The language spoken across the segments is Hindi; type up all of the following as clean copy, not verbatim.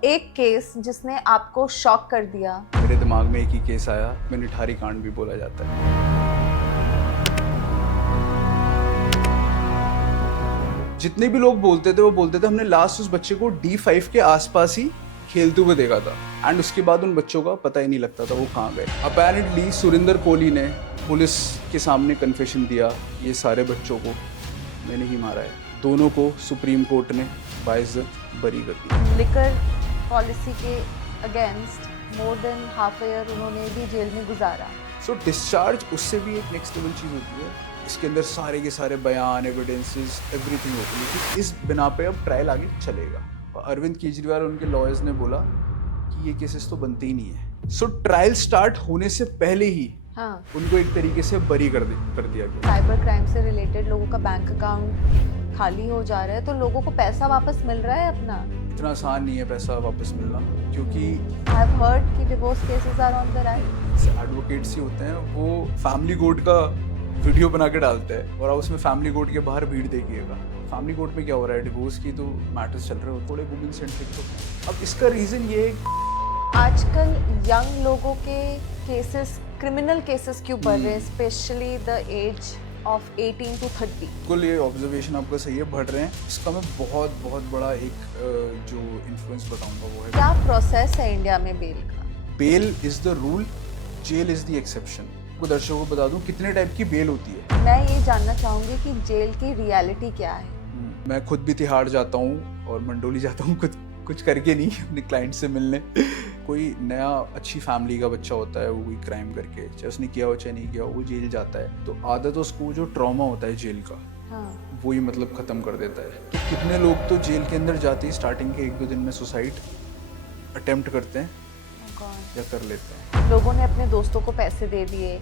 एक केस जिसने आपको शॉक कर दिया। मेरे दिमाग में एक ही केस आया, मैं निठारी कांड भी बोला जाता है। जितने भी लोग बोलते थे वो बोलते थे हमने लास्ट उस बच्चे को D5 के आसपास ही खेलते हुए देखा था एंड उसके बाद उन बच्चों का पता ही नहीं लगता था वो कहाँ गए। अपेरेंटली सुरिंदर कोहली ने पुलिस के सामने कन्फेशन दिया, ये सारे बच्चों को मैंने ही मारा है। दोनों को सुप्रीम कोर्ट ने बाइज्जत बरी कर दिया। लिकर पॉलिसी के against more than half year उन्होंने भी जेल में गुजारा। सो डिस्चार्ज उससे भी एक नेक्स्ट लेवल चीज़ होती है। इसके अंदर सारे के सारे बयान, एविडेंसेस, एवरीथिंग होती है कि इस बिना पे अब ट्रायल आगे चलेगा। और अरविंद केजरीवाल और उनके लॉयर्स ने बोला कि ये केसेस तो बनते ही नहीं है। सो ट्रायल स्टार्ट होने से पहले ही उनको एक तरीके से बरी कर दिया गया। साइबर क्राइम से रिलेटेड लोगों का बैंक अकाउंट खाली हो जा रहा है, तो लोगों को पैसा वापस मिल रहा है अपना। इतना आसान नहीं है पैसा वापस मिलना, क्योंकि आई हैव हर्ड कि divorce cases are on the rise. Advocates ही होते हैं, वो फैमिली कोर्ट का वीडियो बना के डालते हैं और आप उसमें फैमिली कोर्ट के बाहर भीड़ देखिएगा। फैमिली कोर्ट में क्या हो रहा है, डिवोर्स की तो मैटर्स चल रहे हो, थोड़े वुमेन सेंट्रिक तो। अब इसका रीज़न ये है आजकल यंग लोगों के केसेस, क्रिमिनल केसेस क्यों बढ़ रहे हैं, specially the age of 18 to 30। बिल्कुल, ये ऑब्जर्वेशन आपका सही है, बढ़ रहे हैं। इसका मैं बहुत बड़ा एक जो इन्फ्लुएंस बताऊंगा वो है, क्या प्रोसेस है इंडिया में बेल का? Bail is the rule, jail is the exception. आपको दर्शकों को बता दूं कितने टाइप की बेल होती है। मैं ये जानना चाहूंगी कि जेल की रियलिटी क्या है। मैं खुद भी तिहाड़ जाता हूँ और मंडोली जाता हूँ, कुछ करके नहीं, अपने क्लाइंट से मिलने। कोई नया अच्छी फैमिली का बच्चा होता है, वो कोई क्राइम करके, चाहे उसने किया हो चाहे नहीं किया हो, वो जेल जाता है, तो आदत उसको जो ट्रॉमा होता है जेल का, वो ही मतलब ख़त्म कर देता है। तो कितने लोग तो जेल के अंदर जाते ही स्टार्टिंग के 1-2 दिन में सुसाइड अटेम्प्ट करते हैं या कर लेते हैं। लोगों ने अपने दोस्तों को पैसे दे दिए,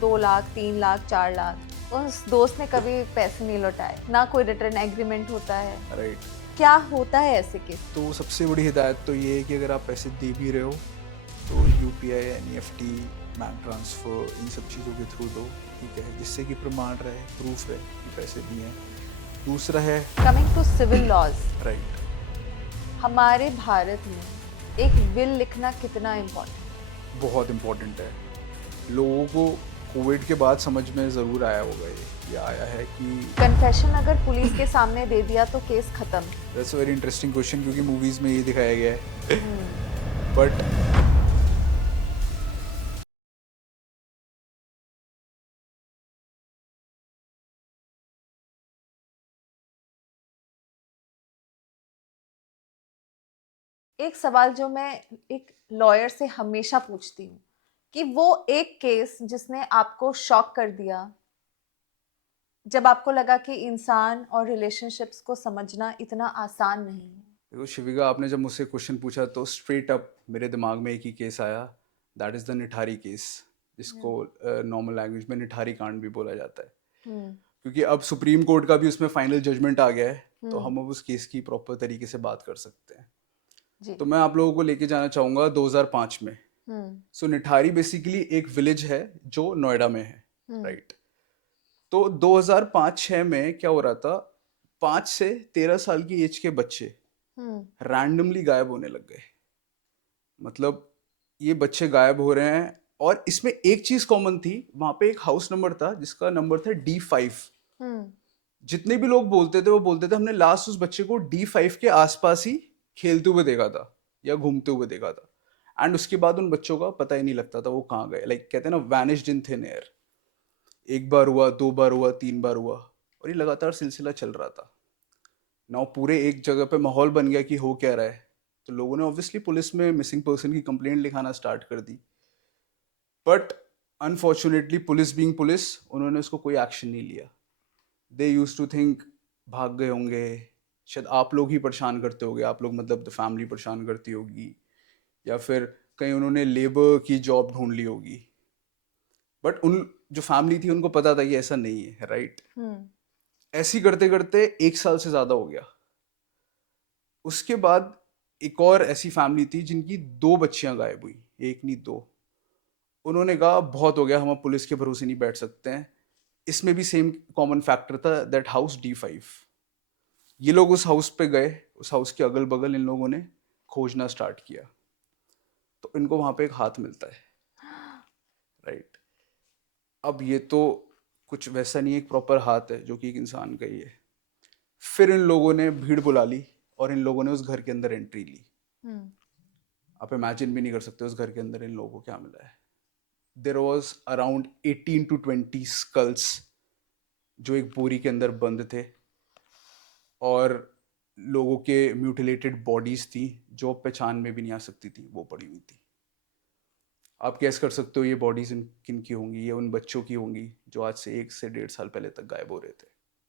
2 लाख 3 लाख 4 लाख, उस दोस्त ने कभी पैसे नहीं लौटाए, ना कोई रिटर्न एग्रीमेंट होता है। राइट। क्या होता है ऐसे केस? तो सबसे बड़ी हिदायत तो ये है कि अगर आप पैसे दे भी रहे हो तो UPI, NEFT, बैंक ट्रांसफ़र, इन सब चीज़ों के थ्रू दो, ठीक है, जिससे कि प्रमाण रहे, प्रूफ है कि पैसे दिए हैं। दूसरा है coming to civil laws, right, हमारे भारत में एक विल लिखना कितना इम्पोर्टेंट? बहुत इम्पोर्टेंट है। लोगों को कोविड के बाद समझ में ज़रूर आया होगा ये आया है कि कन्फेशन अगर पुलिस के सामने दे दिया तो केस खत्म। That's a very interesting question, क्योंकि मूवीज़ में ये दिखाया गया है। बट एक सवाल जो मैं एक लॉयर से हमेशा पूछती हूँ कि वो एक केस जिसने आपको शॉक कर दिया, जब आपको लगा कि इंसान और रिलेशनशिप्स को समझना इतना आसान नहीं है। देखो शिविका, आपने जब मुझसे क्वेश्चन पूछा तो स्ट्रेट अप मेरे दिमाग में एक ही केस आया, that is the Nithari case, जिसको नॉर्मल लैंग्वेज में निठारी कांड भी बोला जाता है। क्योंकि अब सुप्रीम कोर्ट का भी उसमें फाइनल जजमेंट आ गया है, तो हम अब उस केस की प्रॉपर तरीके से बात कर सकते हैं। तो मैं आप लोगों को लेके जाना चाहूँगा 2005 में। सो निठारी बेसिकली एक विलेज है जो नोएडा में है, राइट। तो 2005-06 में क्या हो रहा था, 5 से 13 साल की एज के बच्चे रैंडमली गायब होने लग गए। मतलब ये बच्चे गायब हो रहे हैं, और इसमें एक चीज कॉमन थी, वहां पे एक हाउस नंबर था जिसका नंबर था D5। जितने भी लोग बोलते थे वो बोलते थे हमने लास्ट उस बच्चे को D5 के आसपास ही खेलते हुए देखा था या घूमते हुए देखा था, एंड उसके बाद उन बच्चों का पता ही नहीं लगता था वो कहाँ गए। लाइक कहते हैं ना, वैनिश्ड इन थिन एयर। एक बार हुआ, 2 बार हुआ, 3 बार हुआ, और ये लगातार सिलसिला चल रहा था ना। पूरे एक जगह पे माहौल बन गया कि हो क्या रहा है, तो लोगों ने ऑब्वियसली पुलिस में मिसिंग पर्सन की कंप्लेंट लिखाना स्टार्ट कर दी। But unfortunately police being police, उन्होंने उसको कोई एक्शन नहीं लिया। दे यूज्ड टू थिंक भाग गए होंगे, शायद आप लोग ही परेशान करते होगे, आप लोग मतलब द फैमिली परेशान करती होगी, या फिर कहीं उन्होंने लेबर की जॉब ढूंढ ली होगी। बट उन जो फैमिली थी उनको पता था कि ऐसा नहीं है, राइट। ऐसी करते करते 1 साल से ज़्यादा हो गया। उसके बाद एक और ऐसी फैमिली थी जिनकी 2 बच्चियां गायब हुई, एक नहीं 2। उन्होंने कहा बहुत हो गया, हम अब पुलिस के भरोसे नहीं बैठ सकते हैं। इसमें भी सेम कॉमन फैक्टर था, दैट हाउस D5। ये लोग उस हाउस पे गए, उस हाउस के अगल बगल इन लोगों ने खोजना स्टार्ट किया, तो इनको वहाँ पे एक हाथ मिलता है, राइट। अब ये तो कुछ वैसा नहीं है, एक प्रॉपर हाथ है जो कि एक इंसान का ही है। फिर इन लोगों ने भीड़ बुला ली और इन लोगों ने उस घर के अंदर एंट्री ली। आप इमेजिन भी नहीं कर सकते उस घर के अंदर इन लोगों को क्या मिला है। There was around 18 to 20 skulls जो एक बोरी के अंदर बंद थे, और लोगों के म्यूटिलेटेड बॉडीज थी जो पहचान में भी नहीं आ सकती थी, वो पड़ी हुई थी। आप कैस कर सकते हो ये बॉडीज किन की होंगी? ये उन बच्चों की होंगी जो आज से 1 से 1.5 साल पहले तक गायब हो रहे थे।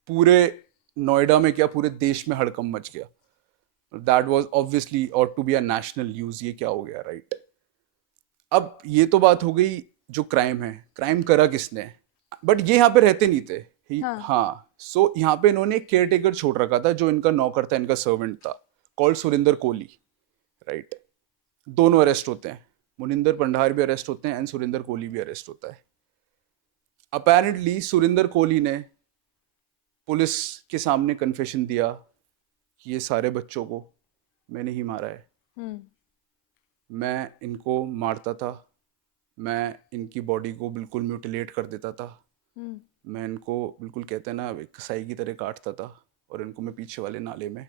पूरे नोएडा में क्या, पूरे देश में हड़कंप मच गया। That was obviously ought to be a national news, ये क्या हो गया, राइट। अब ये तो बात हो गई जो क्राइम है, क्राइम करा किसने। बट ये यहाँ पे रहते नहीं थे हाँ, सो यहाँ पे इन्होंने एक केयर टेकर छोड़ रखा था जो इनका नौकर था, इनका सर्वेंट था, कॉल्ड सुरिंदर कोहली, राइट। दोनों अरेस्ट होते हैं, मुनिंदर पंडार भी अरेस्ट होते हैं एंड सुरिंदर कोहली भी अरेस्ट होता है। अपेरेंटली सुरिंदर कोहली ने पुलिस के सामने कन्फेशन दिया कि ये सारे बच्चों को मैंने ही मारा है, मैं इनको मारता था, मैं इनकी बॉडी को बिल्कुल म्यूटिलेट कर देता था, मैं इनको बिल्कुल कहते हैं ना एक कसाई की तरह काटता था और इनको मैं पीछे वाले नाले में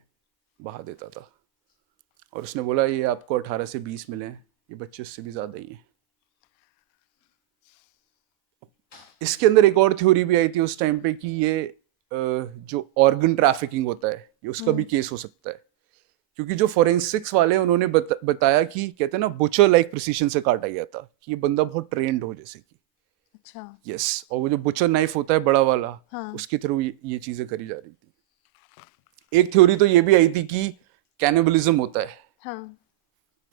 बहा देता था। और उसने बोला ये आपको 18 से 20 मिले हैं, ये बच्चे उससे भी ज़्यादा ही हैं। इसके अंदर एक और थ्योरी भी आई थी उस टाइम पे कि ये जो ऑर्गन ट्रैफिकिंग होता है ये उसका भी केस हो सकता है, क्योंकि जो फॉरेंसिक्स वाले उन्होंने बताया कि कहते हैं ना बुचर लाइक प्रिसीजन से काटा गया था, कि ये बंदा बहुत ट्रेंड हो जैसे कि। अच्छा। यस, और वो जो बुचर नाइफ होता है बड़ा वाला, उसके थ्रू ये चीजें करी जा रही थी। एक थ्योरी तो ये भी आई थी कि कैनिबलिज्म होता है।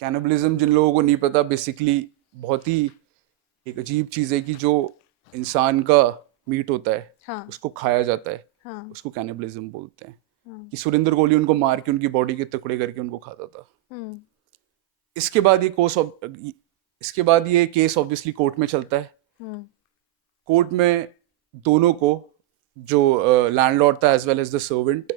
कैनिबलिज्म जिन लोगों को नहीं पता, बेसिकली बहुत ही एक अजीब चीज है कि जो इंसान का मीट होता है उसको खाया जाता है, उसको कैनिबलिज्म बोलते हैं। कि सुरिंदर कोहली उनको मार के उनकी बॉडी के टुकड़े करके उनको खाता था। इसके बाद इसके बाद ये केस ऑब्वियसली कोर्ट में चलता है। कोर्ट में दोनों को, जो लैंडलॉर्ड था as well as the servant,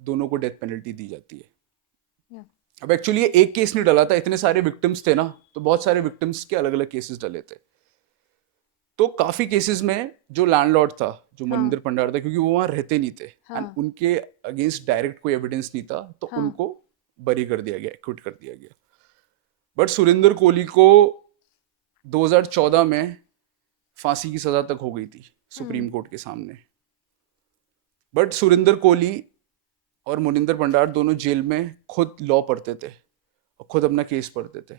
दोनों को डेथ पेनल्टी दी जाती है। अब एक्चुअली ये एक केस नहीं डला था, इतने सारे विक्टिम्स थे ना, तो बहुत सारे विक्टिम्स के अलग अलग केसेस डले थे। तो काफी केसेस में जो लैंडलॉर्ड था, जो मनिंदर पंडार था, क्योंकि वो वहां रहते नहीं थे एंड उनके अगेंस्ट डायरेक्ट कोई एविडेंस नहीं था, तो उनको बरी कर दिया गया, एक्विट कर दिया गया। बट सुरिंदर कोहली को 2014 में फांसी की सजा तक हो गई थी सुप्रीम कोर्ट के सामने। बट सुरिंदर कोहली और मुनिंदर पंडार दोनों जेल में खुद लॉ पढ़ते थे और खुद अपना केस पढ़ते थे,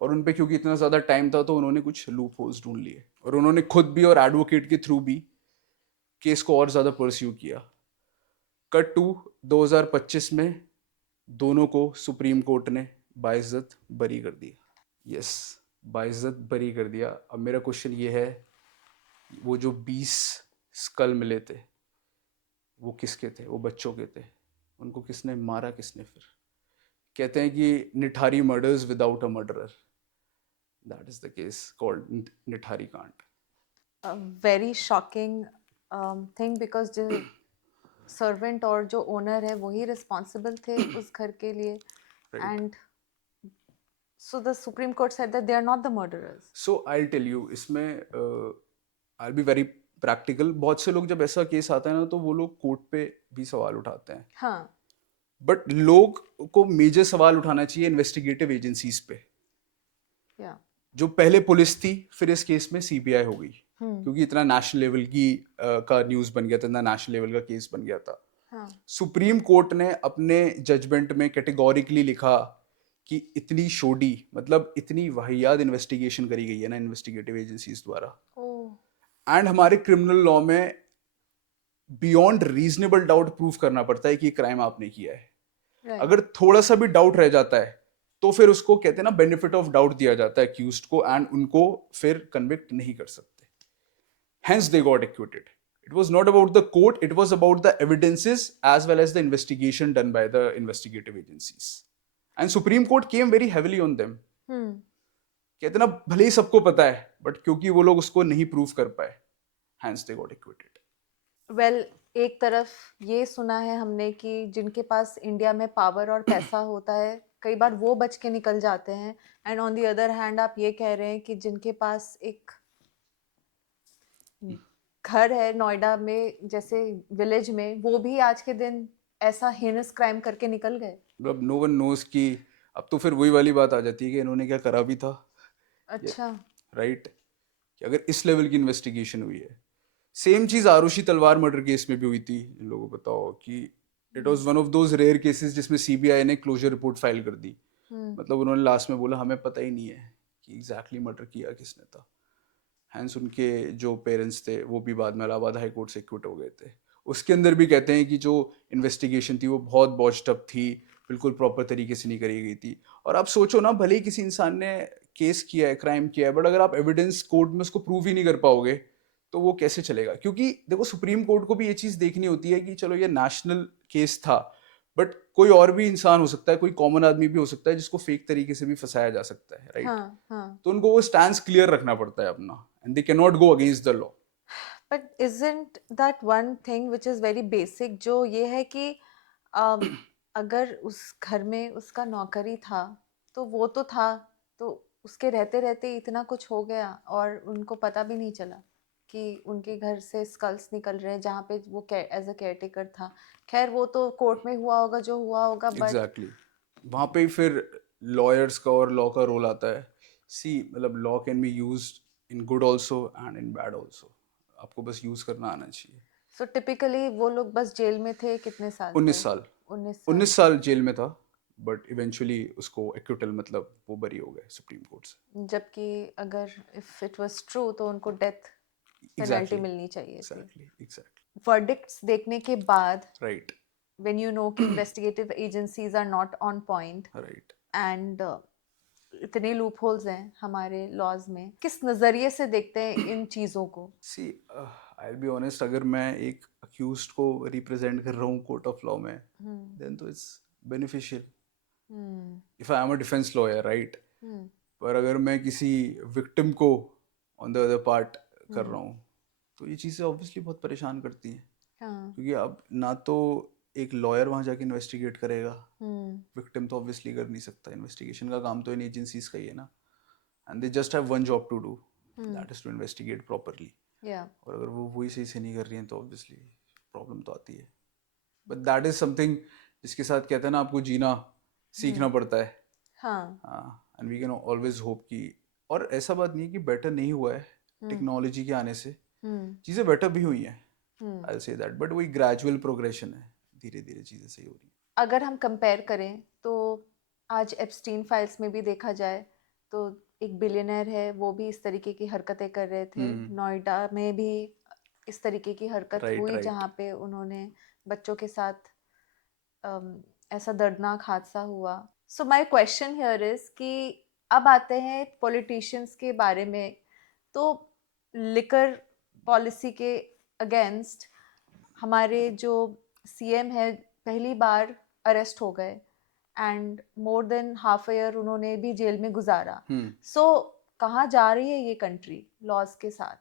और उन पे क्योंकि इतना ज़्यादा टाइम था तो उन्होंने कुछ लूप होल्स ढूंढ लिए, और उन्होंने खुद भी और एडवोकेट के थ्रू भी केस को और ज़्यादा परस्यू किया। कट टू 2025 में दोनों को सुप्रीम कोर्ट ने बाइज्जत बरी कर दिया। यस, बाइज्जत बरी कर दिया। अब मेरा क्वेश्चन ये है, वो जो 20 स्कल मिले थे वो किसके थे? वो बच्चों के थे। उनको किसने मारा, किसने? फिर कहते हैं कि Nithari murders without a murderer, that is the case called Nithari कांड। वेरी शॉकिंग थिंग, बिकॉज जो सर्वेंट और जो ओनर है वही रिस्पॉन्सिबल थे उस घर के लिए, and so the Supreme Court said that they are not the murderers. So I'll tell you, इसमें I'll be very practical. बहुत से लोग जब ऐसा केस आता है ना तो वो लोग कोर्ट पे भी सवाल उठाते हैं। हाँ। बट लोग को मेजर सवाल उठाना चाहिए इन्वेस्टिगेटिव एजेंसीज पे। जो पहले पुलिस थी, फिर इस केस में सीबीआई हो गई, क्योंकि इतना नेशनल लेवल की का न्यूज बन गया था, इतना नेशनल लेवल का केस बन गया था। सुप्रीम कोर्ट ने अपने जजमेंट में कैटेगोरिकली लिखा कि इतनी शोडी, मतलब इतनी वाहियात इन्वेस्टिगेशन करी गई है ना इन्वेस्टिगेटिव एजेंसीज द्वारा, एंड हमारे क्रिमिनल लॉ में बियॉन्ड रीजनेबल डाउट प्रूव करना पड़ता है कि क्राइम आपने किया है। अगर थोड़ा सा भी डाउट रह जाता है तो फिर उसको कहते हैं ना बेनिफिट ऑफ डाउट दिया जाता है अक्यूज्ड को, एंड उनको फिर कन्विक्ट नहीं कर सकते। Hence they got acquitted. It was not about the court, it was about the evidences as well as the investigation done by the investigative agencies. And Supreme Court came very heavily on them. कहते ना भले ही सबको पता है, बट क्योंकि वो लोग उसको नहीं प्रूव कर पाए, hence they got acquitted. Well, एक तरफ ये सुना है हमने कि जिनके पास इंडिया में पावर और पैसा होता है, कई बार वो बच के निकल जाते हैं, and on the other hand आप ये कह रहे हैं कि जिनके पास एक घर है नोएडा में जैसे विलेज में, वो भी आज के दिन ऐसा हीनस क्राइम करके निकल गए। मतलब नो वन नोज कि अब तो फिर वही वाली बात आ जाती है कि इन्होंने क्या करा भी था, अच्छा। राइट, कि अगर इस लेवल की इन्वेस्टिगेशन हुई है। सेम चीज आरुषि तलवार मर्डर केस में भी हुई थी, इन लोगों को बताओ कि it was one of those rare cases जिसमें सीबीआई ने क्लोजर रिपोर्ट फाइल कर दी। मतलब उन्होंने लास्ट में बोला हमें पता ही नहीं है कि एग्जैक्टली मर्डर किया किसने था। हैंस उनके जो पेरेंट्स थे वो भी बाद में इलाहाबाद हाई कोर्ट से एक्विट हो गए थे। उसके अंदर भी कहते हैं कि जो इन्वेस्टिगेशन थी वो बहुत बॉच्ड अप थी, बिल्कुल प्रॉपर तरीके से नहीं करी गई थी। और आप सोचो ना, भले ही किसी इंसान ने केस किया है, क्राइम किया है, बट अगर आप एविडेंस कोर्ट में उसको प्रूव ही नहीं कर पाओगे तो वो कैसे चलेगा? क्योंकि देखो सुप्रीम कोर्ट को भी ये चीज़ देखनी होती है कि चलो ये नेशनल केस था, बट कोई और भी इंसान हो सकता है, कोई कॉमन आदमी भी हो सकता है जिसको फेक तरीके से भी फंसाया जा सकता है, राइट? हाँ। तो उनको वो स्टैंड क्लियर रखना पड़ता है अपना, and they can not go against the law. But isn't that one thing which is very basic, जो ये है कि अगर उस घर में उसका नौकरी था तो वो तो था, तो उसके रहते रहते इतना कुछ हो गया और उनको पता भी नहीं चला कि उनके घर से स्कल्स निकल रहे हैं जहाँ पे वो एज अ केयरटेकर था। खैर वो तो कोर्ट में हुआ होगा जो हुआ होगा, बट एग्जैक्टली वहाँ पे ही फिर लॉयर्स का और लॉ का रोल आता है। सी मतलब law can be used in good also and in bad also, आपको बस यूज करना आना चाहिए। सो टिपिकली वो लोग बस जेल में थे कितने साल 19 तक? साल 19 साल। 19 साल जेल में था, बट इवेंचुअली उसको एक्विटल मतलब वो बरी हो गए सुप्रीम कोर्ट से। जबकि अगर इफ इट वाज ट्रू तो उनको डेथ पेनल्टी एग्जैक्टली मिलनी चाहिए थी। एग्जैक्टली एग्जैक्टली वर्डिक्ट्स देखने के बाद राइट when you know कि investigative agencies are not on point right. and इतने लूप होल्स हैं हमारे लॉज में, किस नज़रिए से देखते हैं इन चीज़ों को? सी आई विल बी ऑनेस्ट, अगर मैं एक अक्यूज्ड को रिप्रेजेंट कर रहा हूँ कोर्ट ऑफ लॉ में, देन तो it's beneficial if I am a defence lawyer, right? पर अगर मैं किसी विक्टिम को ऑन द अदर पार्ट कर रहा हूँ तो ये चीज़ें ऑब्वियसली बहुत परेशान करती हैं। हाँ। क्योंकि अब ना तो एक लॉयर वहाँ जाके इन्वेस्टिगेट करेगा, विक्टिम तो ऑब्वियसली कर नहीं सकता, इन्वेस्टिगेशन का काम तो इन एजेंसीज का ही है ना, and they just have one job to do, that is to investigate properly. या और अगर वो वही सही से नहीं कर रही हैं तो ऑब्वियसली प्रॉब्लम तो आती है। बट दैट इज समथिंग जिसके साथ कहते हैं ना आपको जीना सीखना पड़ता है। हाँ। हाँ, and we can always hope कि, और ऐसा बात नहीं है कि बेटर नहीं हुआ है टेक्नोलॉजी के आने से, चीज़ें बेटर भी हुई हैं, I will say that, but वही ग्रेजुअल प्रोग्रेशन है, धीरे धीरे चीज़ें सही हो रही हैं। अगर हम कंपेयर करें तो आज एप्स्टीन फाइल्स में भी देखा जाए तो एक बिलियनर है, वो भी इस तरीके की हरकतें कर रहे थे। नोएडा में भी इस तरीके की हरकत राइट हुई राइट। जहाँ पे उन्होंने बच्चों के साथ ऐसा दर्दनाक हादसा हुआ। So my question here is कि अब आते हैं पॉलिटिशियंस के बारे में, तो लिकर पॉलिसी के अगेंस्ट हमारे जो सीएम है पहली बार अरेस्ट हो गए and more than half year उन्होंने भी जेल में गुजारा। सो कहाँ जा रही है ये कंट्री लॉज के साथ?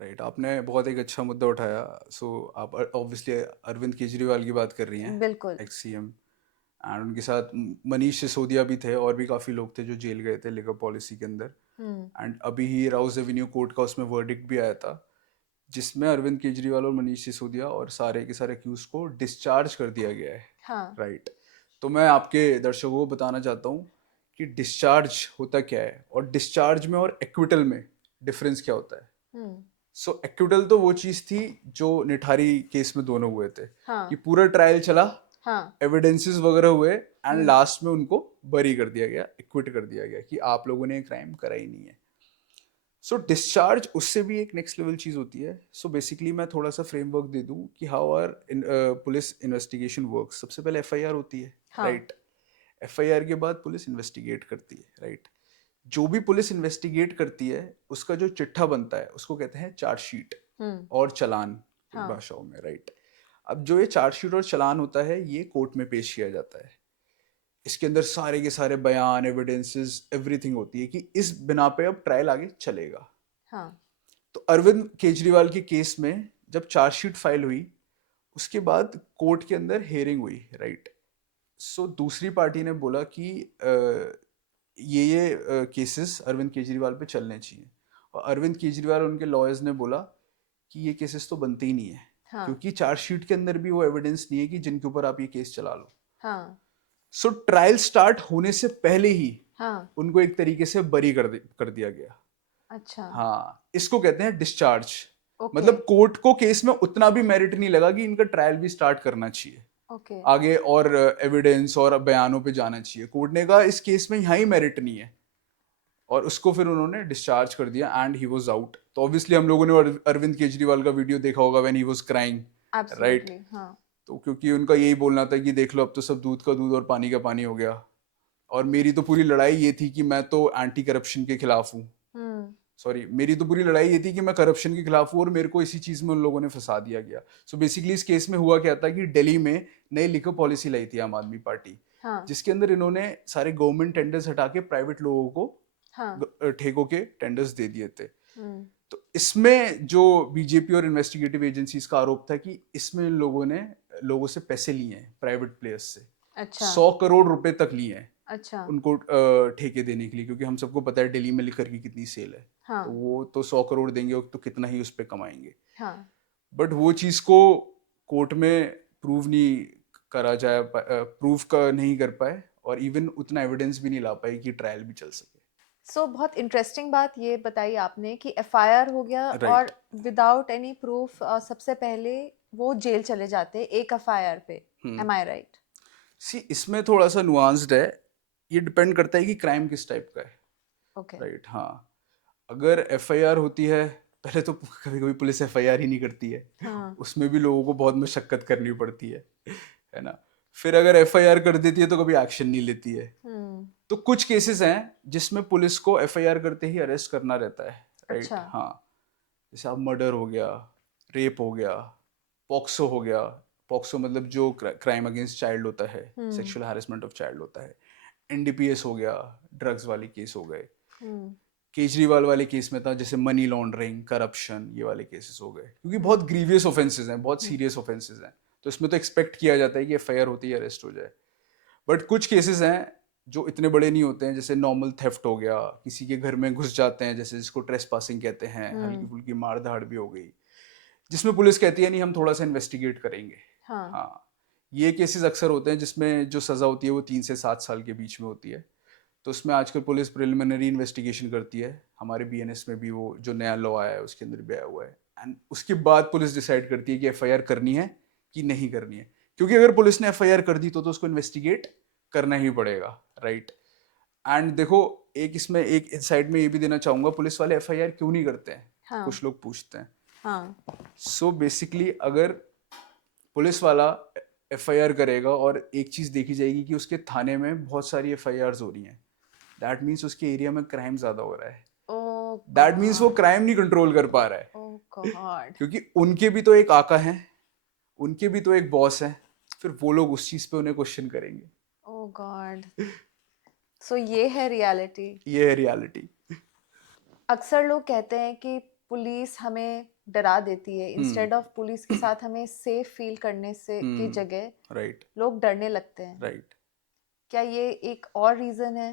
राइट, आपने बहुत एक अच्छा मुद्दा उठाया। सो आप ऑब्वियसली अरविंद केजरीवाल की बात कर रही हैं, बिल्कुल। एक्स सीएम, एंड उनके साथ मनीष सिसोदिया भी थे, और भी काफ़ी लोग थे जो जेल गए थे लिकर पॉलिसी के अंदर। एंड अभी ही राउस एवेन्यू कोर्ट का उसमें वर्डिक्ट भी आया था, जिसमें अरविंद केजरीवाल और मनीष सिसोदिया और सारे के सारे अक्यूज को डिस्चार्ज कर दिया गया है। हाँ। राइट, तो मैं आपके दर्शकों को बताना चाहता हूँ कि डिस्चार्ज होता क्या है, और डिस्चार्ज में और एक्विटल में डिफरेंस क्या होता है। सो एक्विटल तो वो चीज़ थी जो निठारी केस में दोनों हुए थे, हाँ। कि पूरा ट्रायल चला, हाँ। एविडेंसेस वगैरह हुए, एंड लास्ट में उनको बरी कर दिया गया, एक्विट कर दिया गया कि आप लोगों ने क्राइम करा ही नहीं है। सो डिस्चार्ज उससे भी एक नेक्स्ट लेवल चीज़ होती है। सो बेसिकली मैं थोड़ा सा फ्रेमवर्क दे दूं कि how are police investigation work. सबसे पहले एफआईआर होती है, हाँ। राइट? एफआईआर के बाद पुलिस इन्वेस्टिगेट करती है, राइट? जो भी पुलिस इन्वेस्टिगेट करती है उसका जो चिट्ठा बनता है उसको कहते हैं चार्जशीट और चालान कुछ भाषाओं में, राइट? अब जो ये चार्जशीट और चालान होता है ये कोर्ट में पेश किया जाता है। इसके अंदर सारे के सारे बयान, एविडेंसेस, एवरीथिंग होती है कि इस बिना पे अब ट्रायल आगे चलेगा। हाँ। तो अरविंद केजरीवाल के केस में जब चार्जशीट फाइल हुई उसके बाद कोर्ट के अंदर हेयरिंग हुई, राइट? सो दूसरी पार्टी ने बोला कि ये केसेस अरविंद केजरीवाल पे चलने चाहिए, और अरविंद केजरीवाल और उनके लॉयर्स ने बोला कि ये केसेस तो बनते ही नहीं है, हाँ क्योंकि चार्जशीट के अंदर भी वो एविडेंस नहीं है कि जिनके ऊपर आप ये केस चला लो। हाँ सो ट्रायल स्टार्ट होने से पहले ही हाँ उनको एक तरीके से बरी कर दिया गया। अच्छा हाँ, इसको कहते हैं डिस्चार्ज। ओके मतलब कोर्ट को केस में उतना भी मेरिट नहीं लगा कि इनका ट्रायल भी स्टार्ट करना चाहिए, ओके आगे और एविडेंस और बयानों पे जाना चाहिए। कोर्ट ने कहा इस केस में यहाँ ही मेरिट नहीं है, और उसको फिर उन्होंने डिस्चार्ज कर दिया एंड ही वाज आउट। तो ऑब्वियसली हम लोगों ने अरविंद केजरीवाल का वीडियो देखा होगा when he was crying, right. Absolutely हाँ तो क्योंकि उनका यही बोलना था कि देख लो अब तो सब दूध का दूध और पानी का पानी हो गया, और मेरी तो पूरी लड़ाई ये थी कि मैं तो एंटी करप्शन के खिलाफ हूँ। हम्म सॉरी, मेरी तो पूरी लड़ाई ये थी कि मैं करप्शन के खिलाफ हूँ, और मेरे को इसी चीज में उन लोगों ने फंसा दिया गया। सो बेसिकली इस केस में हुआ क्या था कि दिल्ली में नई लिकर पॉलिसी लाई थी आम आदमी पार्टी, हाँ जिसके अंदर इन्होंने सारे गवर्नमेंट टेंडर्स हटा के प्राइवेट लोगों को हाँ ठेकों के टेंडर्स दे दिए थे। हम्म तो इसमें जो बीजेपी और इन्वेस्टिगेटिव एजेंसीज का आरोप था कि इसमें इन लोगों ने लोगों से पैसे लिए हैं, प्राइवेट प्लेयर्स से अच्छा 100 करोड़ रुपए तक लिए हैं अच्छा उनको ठेके देने के लिए, क्योंकि हम सबको पता है दिल्ली में लिकर की कितनी सेल है। हाँ तो वो तो 100 करोड़ देंगे तो कितना ही उस पर कमाएंगे। हाँ बट वो चीज को कोर्ट में प्रूव नहीं करा जाए, प्रूव का नहीं कर पाए, और इवन उतना एविडेंस भी नहीं ला पाए कि ट्रायल भी चल सके। सो बहुत इंटरेस्टिंग बात ये बताई आपने कि एफआईआर हो गया राइट। और विदाउट एनी प्रूफ सबसे पहले वो जेल चले जाते एक एफआईआर पे। एम आई राइट? सी इसमें थोड़ा सा नुआंस्ड है, ये डिपेंड करता है कि क्राइम किस टाइप का है, ओके राइट। हाँ, अगर एफआईआर होती है, पहले तो कभी कभी पुलिस एफआईआर ही नहीं करती है, हाँ उसमें भी लोगों को बहुत मशक्कत करनी पड़ती है ना। फिर अगर एफआईआर कर देती है तो कभी एक्शन नहीं लेती है। हम्म तो कुछ केसेस हैं जिसमें पुलिस को एफआईआर करते ही अरेस्ट करना रहता है, राइट। अच्छा हाँ, जैसे अब मर्डर हो गया, रेप हो गया, पॉक्सो हो गया। पॉक्सो मतलब जो क्राइम अगेंस्ट चाइल्ड होता है, हम्म सेक्सुअल हैरेसमेंट ऑफ चाइल्ड होता है। एनडीपीएस हो गया, ड्रग्स वाले केस हो गए। हम्म केजरीवाल वाले केस में था जैसे मनी लॉन्ड्रिंग, करप्शन, ये वाले केसेस हो गए, क्योंकि बहुत हम्म ग्रीवियस ऑफेंसेस हैं, बहुत हम्म सीरियस ऑफेंसेस हैं। तो इसमें तो एक्सपेक्ट किया जाता है कि एफआईआर होती ही अरेस्ट हो जाए। बट कुछ केसेस हैं जो इतने बड़े नहीं होते हैं, जैसे नॉर्मल थेफ्ट हो गया, किसी के घर में घुस जाते हैं, जैसे जिसको ट्रेस पासिंग कहते हैं, हल्की हम्म, फुल्की मार धाड़ भी हो गई, जिसमें पुलिस कहती है नहीं हम थोड़ा सा इन्वेस्टिगेट करेंगे। हाँ हाँ, ये केसेस अक्सर होते हैं जिसमें जो सज़ा होती है वो 3 से 7 साल के बीच में होती है। तो उसमें आजकल पुलिस प्रिलिमिनरी इन्वेस्टिगेशन करती है, हमारे बीएनएस में भी वो जो नया लॉ आया है उसके अंदर भी आया हुआ है, एंड उसके बाद पुलिस डिसाइड करती है कि एफआईआर करनी है कि नहीं करनी है। क्योंकि अगर पुलिस ने एफआईआर कर दी तो उसको इन्वेस्टिगेट करना ही पड़ेगा, राइट। एंड देखो, एक इसमें एक साइड में ये भी देना चाहूंगा, पुलिस वाले एफआईआर क्यों नहीं करते हैं, हाँ कुछ लोग पूछते हैं। हाँ सो बेसिकली अगर पुलिस वाला एफआईआर करेगा और एक चीज़ देखी जाएगी कि उसके थाने में बहुत सारी एफआईआर्स हो रही हैं, दैट मीन्स उसके एरिया में क्राइम ज़्यादा हो रहा है। ओ दैट मीन्स वो गॉड क्राइम नहीं कंट्रोल कर पा रहा है, ओ गॉड क्योंकि उनके भी तो एक आका हैं, उनके भी तो एक बॉस हैं, फिर वो लोग उस चीज़ पे उन्हें क्वेश्चन करेंगे। ओ गॉड सो ये है रियलिटी। ये है रियलिटी। अक्सर लोग कहते हैं कि पुलिस हमें डरा देती है, इंस्टेड ऑफ पुलिस के साथ हमें सेफ फील करने से की जगह राइट लोग डरने लगते हैं। राइट। क्या ये एक और रीजन है